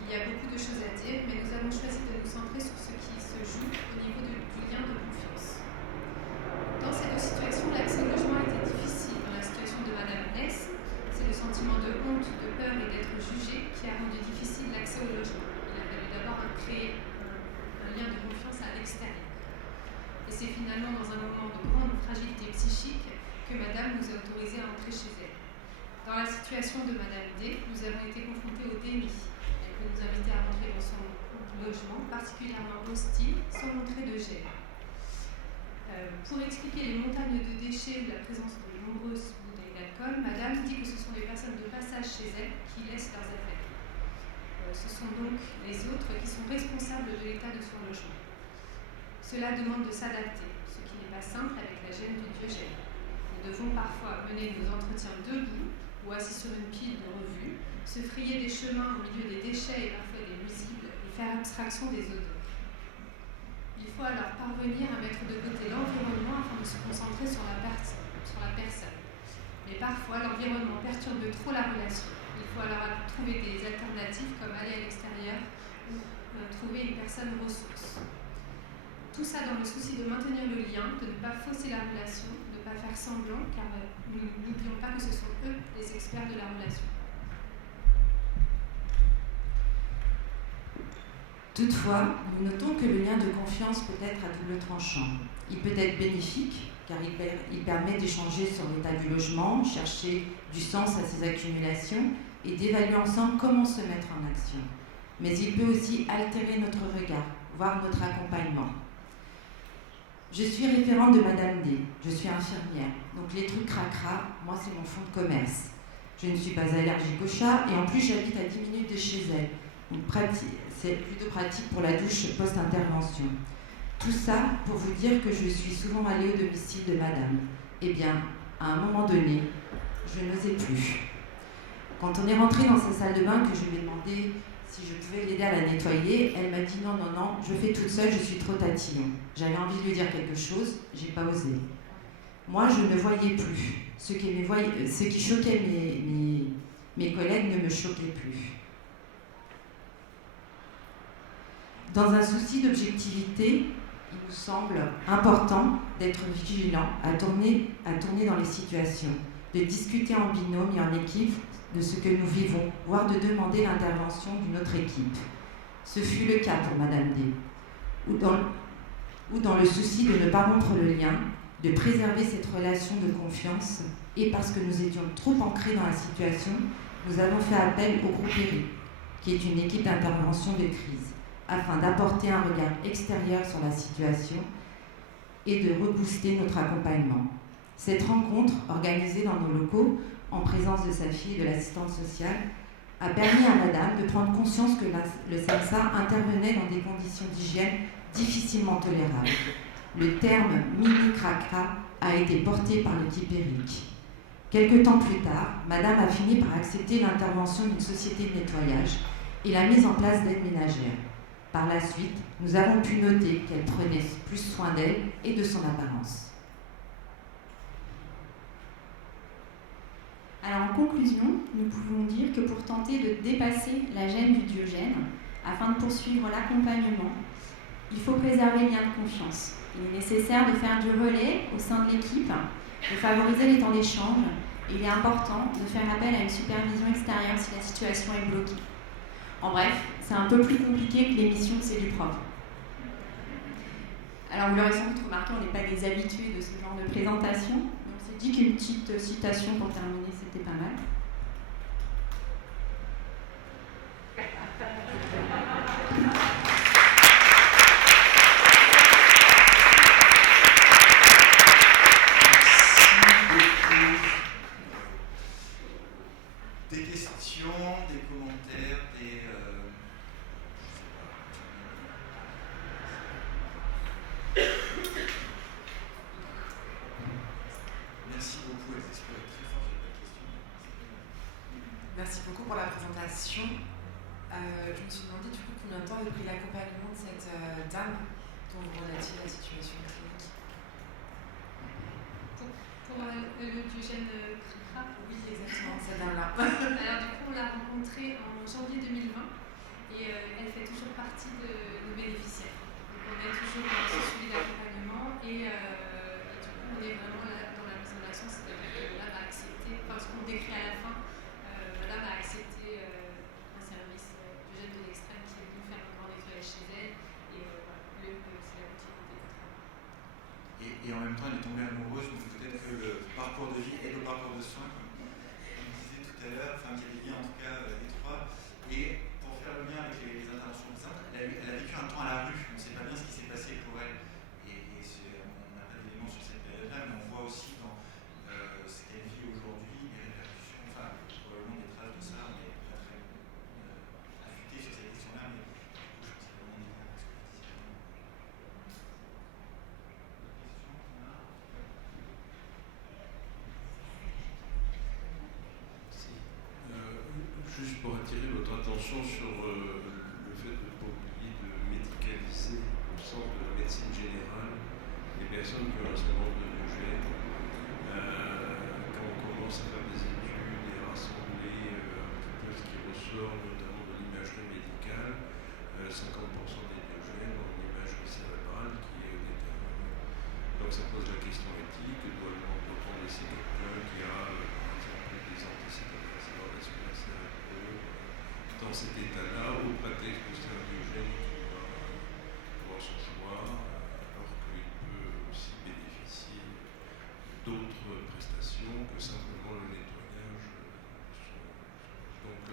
Il y a beaucoup de choses à dire, mais nous avons choisi de nous centrer sur ce qui se joue au niveau du lien de confiance. Dans ces 2 situations, l'accès au logement a été difficile. Dans la situation de Madame S, c'est le sentiment de honte, de peur et d'être jugé qui a rendu difficile l'accès au logement. Il a fallu d'abord créer un lien de confiance à l'extérieur. Et c'est finalement dans un moment de grande fragilité psychique que Madame nous a autorisé à entrer chez elle. Dans la situation de Madame D, nous avons été confrontés au déni. Elle peut nous inviter à rentrer dans son logement, particulièrement hostile, sans montrer de gêne. Pour expliquer les montagnes de déchets ou la présence de nombreuses bouteilles d'alcool, Madame dit que ce sont des personnes de passage chez elle qui laissent leurs affaires. Ce sont donc les autres qui sont responsables de l'état de son logement. Cela demande de s'adapter, ce qui n'est pas simple avec la gêne du Diogène. Nous devons parfois mener nos entretiens debout ou assis sur une pile de revues, se frayer des chemins au milieu des déchets et parfois des nuisibles et faire abstraction des odeurs. Il faut alors parvenir à mettre de côté l'environnement afin de se concentrer sur la personne. Mais parfois, l'environnement perturbe trop la relation. Il faut alors trouver des alternatives comme aller à l'extérieur ou trouver une personne ressource. Tout ça dans le souci de maintenir le lien, de ne pas fausser la relation, de ne pas faire semblant, car nous n'oublions pas que ce sont eux les experts de la relation. Toutefois, nous notons que le lien de confiance peut être à double tranchant. Il peut être bénéfique, car il permet d'échanger sur l'état du logement, chercher du sens à ses accumulations et d'évaluer ensemble comment se mettre en action. Mais il peut aussi altérer notre regard, voire notre accompagnement. Je suis référente de Madame D, je suis infirmière, donc les trucs cracra, moi c'est mon fonds de commerce. Je ne suis pas allergique aux chats et en plus j'habite à 10 minutes de chez elle. C'est plutôt pratique pour la douche post-intervention. Tout ça pour vous dire que je suis souvent allée au domicile de madame. Eh bien, à un moment donné, je n'osais plus. Quand on est rentré dans sa salle de bain, que je lui ai demandé si je pouvais l'aider à la nettoyer, elle m'a dit non, non, non, je fais toute seule, je suis trop tatillon. J'avais envie de lui dire quelque chose, j'ai pas osé. Moi, je ne voyais plus. Ce qui choquait mes collègues ne me choquait plus. Dans un souci d'objectivité, il nous semble important d'être vigilant, à tourner dans les situations, de discuter en binôme et en équipe de ce que nous vivons, voire de demander l'intervention d'une autre équipe. Ce fut le cas pour Madame D, où dans le souci de ne pas rompre le lien, de préserver cette relation de confiance, et parce que nous étions trop ancrés dans la situation, nous avons fait appel au groupe ERI, qui est une équipe d'intervention de crise, afin d'apporter un regard extérieur sur la situation et de rebooster notre accompagnement. Cette rencontre, organisée dans nos locaux, en présence de sa fille et de l'assistante sociale, a permis à madame de prendre conscience que le SAMSA intervenait dans des conditions d'hygiène difficilement tolérables. Le terme mini-cracra a été porté par l'équipe ERIC. Quelque temps plus tard, madame a fini par accepter l'intervention d'une société de nettoyage et la mise en place d'aides ménagères. Par la suite, nous avons pu noter qu'elle prenait plus soin d'elle et de son apparence. Alors en conclusion, nous pouvons dire que pour tenter de dépasser la gêne du Diogène, afin de poursuivre l'accompagnement, il faut préserver le lien de confiance. Il est nécessaire de faire du relais au sein de l'équipe, de favoriser les temps d'échange, et il est important de faire appel à une supervision extérieure si la situation est bloquée. En bref, c'est un peu plus compliqué que l'émission C'est du propre. Alors vous l'aurez sans doute remarqué, on n'est pas des habitués de ce genre de présentation. On s'est dit qu'une petite citation pour terminer, c'était pas mal. Des questions, des commentaires, des... Merci beaucoup, elle s'exprime très fort, j'ai pas de questions. Merci beaucoup pour la présentation. Je me suis demandé du coup combien de temps avait pris l'accompagnement de cette dame dont vous relatiez la situation clinique. Pour le Diogène Cricra. Oui, exactement, cette dame-là. Alors du coup, on l'a rencontrée en janvier 2020 et elle fait toujours partie de nos bénéficiaires. Donc on est toujours dans ce suivi d'accompagnement et du coup, on est vraiment là dans la mise en action, c'est-à-dire que Madame a accepté, enfin ce qu'on décrit à la fin, Madame a accepté un service du jeune de l'extrême qui est venu faire un grand nettoyage chez elle et voilà, c'est la continuité du travail. Et en même temps, elle est tombée amoureuse, donc peut-être que le parcours de vie et le parcours de soins, comme on disait tout à l'heure, enfin, qu'il y a des liens en tout cas étroits. Et pour faire le lien avec les interventions de Sainte, elle a vécu un temps à la rue, on ne sait pas bien ce qui s'est passé pour elle. Et on n'a pas d'éléments sur cette période-là, mais on voit aussi dans ce qu'elle vit aujourd'hui, les répercussions, enfin, probablement des traces de ça, on n'est pas très affûté sur cette question-là, mais du coup, je pense qu'il y a vraiment des liens avec ce que vous disiez. Juste pour attirer votre attention sur le fait de ne pas oublier de médicaliser au sens de la médecine générale les personnes qui ont un certain nombre de Diogène. Quand on commence à faire des études et à rassembler un petit peu ce qui ressort, notamment de l'imagerie médicale, 50% des Diogènes ont une imagerie cérébrale qui est déterminée. Donc ça pose la question éthique, doit-on laisser quelqu'un qui a, par exemple, des antécédents précédents respiratoires dans cet état-là, au prétexte que c'est un Diogène qui va avoir son choix, alors qu'il peut aussi bénéficier d'autres prestations que simplement le nettoyage. Donc,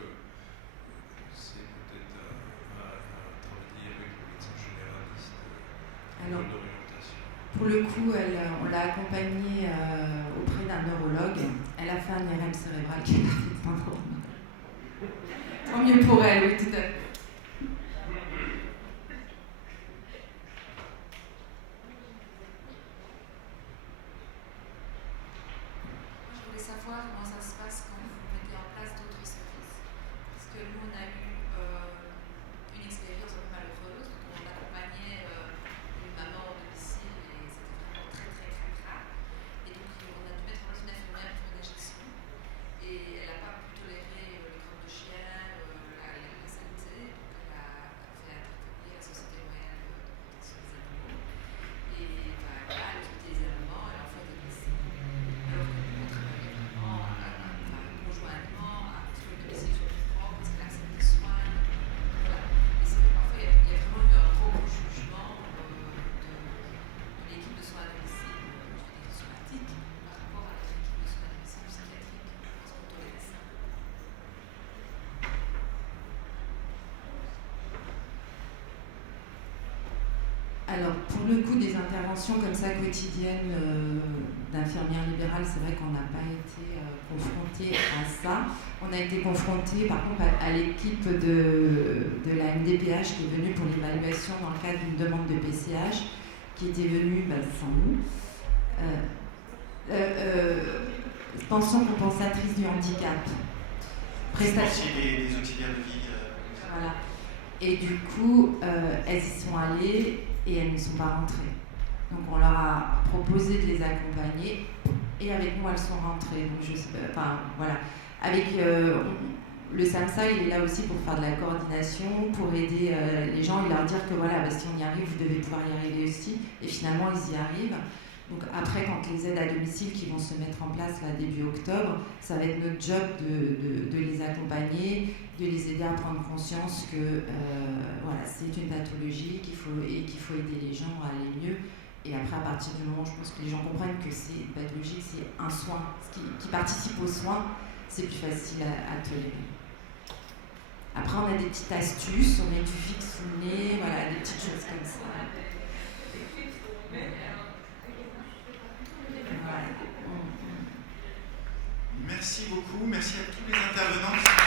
c'est peut-être à travailler avec le médecin généraliste Alors, d'orientation. Pour le coup, on l'a accompagnée auprès d'un neurologue. Elle a fait un IRM cérébral qui est parfaitement normal. Tant mieux pour elle, oui, tout à fait. Je voulais savoir comment ça se passe quand vous mettez en place d'autres services. Parce que nous, on a eu une expérience un peu malheureuse. On accompagnait une maman au domicile et c'était vraiment très très cracra. Et donc, on a dû mettre en place une infirmière pour la gestion. Et elle n'a pas pu tolérer les crottes de chien, la saleté. Donc, elle a fait un traitement à la Société royale de protection des animaux. Et voilà, elle a hospitalisé les animaux, elle a fait des décès. Alors que nous, on travaillait vraiment conjointement sur le domicile sur le propre, parce qu'elle a accès des soins. Voilà. Et c'est vrai que parfois, il y a vraiment eu un gros jugement de l'équipe de soins à domicile, je veux dire somatique, par rapport à notre équipe de soins à domicile psychiatrique. Parce qu'on tolérait ça. Alors, pour le coup, des interventions comme ça quotidiennes d'infirmières libérales, c'est vrai qu'on n'a pas été confronté à ça. On a été confronté, par contre, à l'équipe de la MDPH qui est venue pour l'évaluation dans le cadre d'une demande de PCH, qui était venue sans nous. Pension compensatrice du handicap. Prestation des auxiliaires de vie. Voilà. Et du coup, elles y sont allées et elles ne sont pas rentrées. Donc on leur a proposé de les accompagner et avec nous elles sont rentrées. Donc je sais pas, enfin voilà. Avec le SAMSA, il est là aussi pour faire de la coordination, pour aider les gens et leur dire que voilà, si on y arrive, vous devez pouvoir y arriver aussi. Et finalement, ils y arrivent. Donc après, quand les aides à domicile qui vont se mettre en place là, début octobre, ça va être notre job de les accompagner, de les aider à prendre conscience que voilà, c'est une pathologie, qu'il faut aider les gens à aller mieux. Et après, à partir du moment où je pense que les gens comprennent que c'est une pathologie, c'est un soin, qui participe aux soins, c'est plus facile à tolérer. Après, on a des petites astuces, on met du fixe sous le nez, voilà, des petites choses comme ça. Merci beaucoup, merci à tous les intervenants.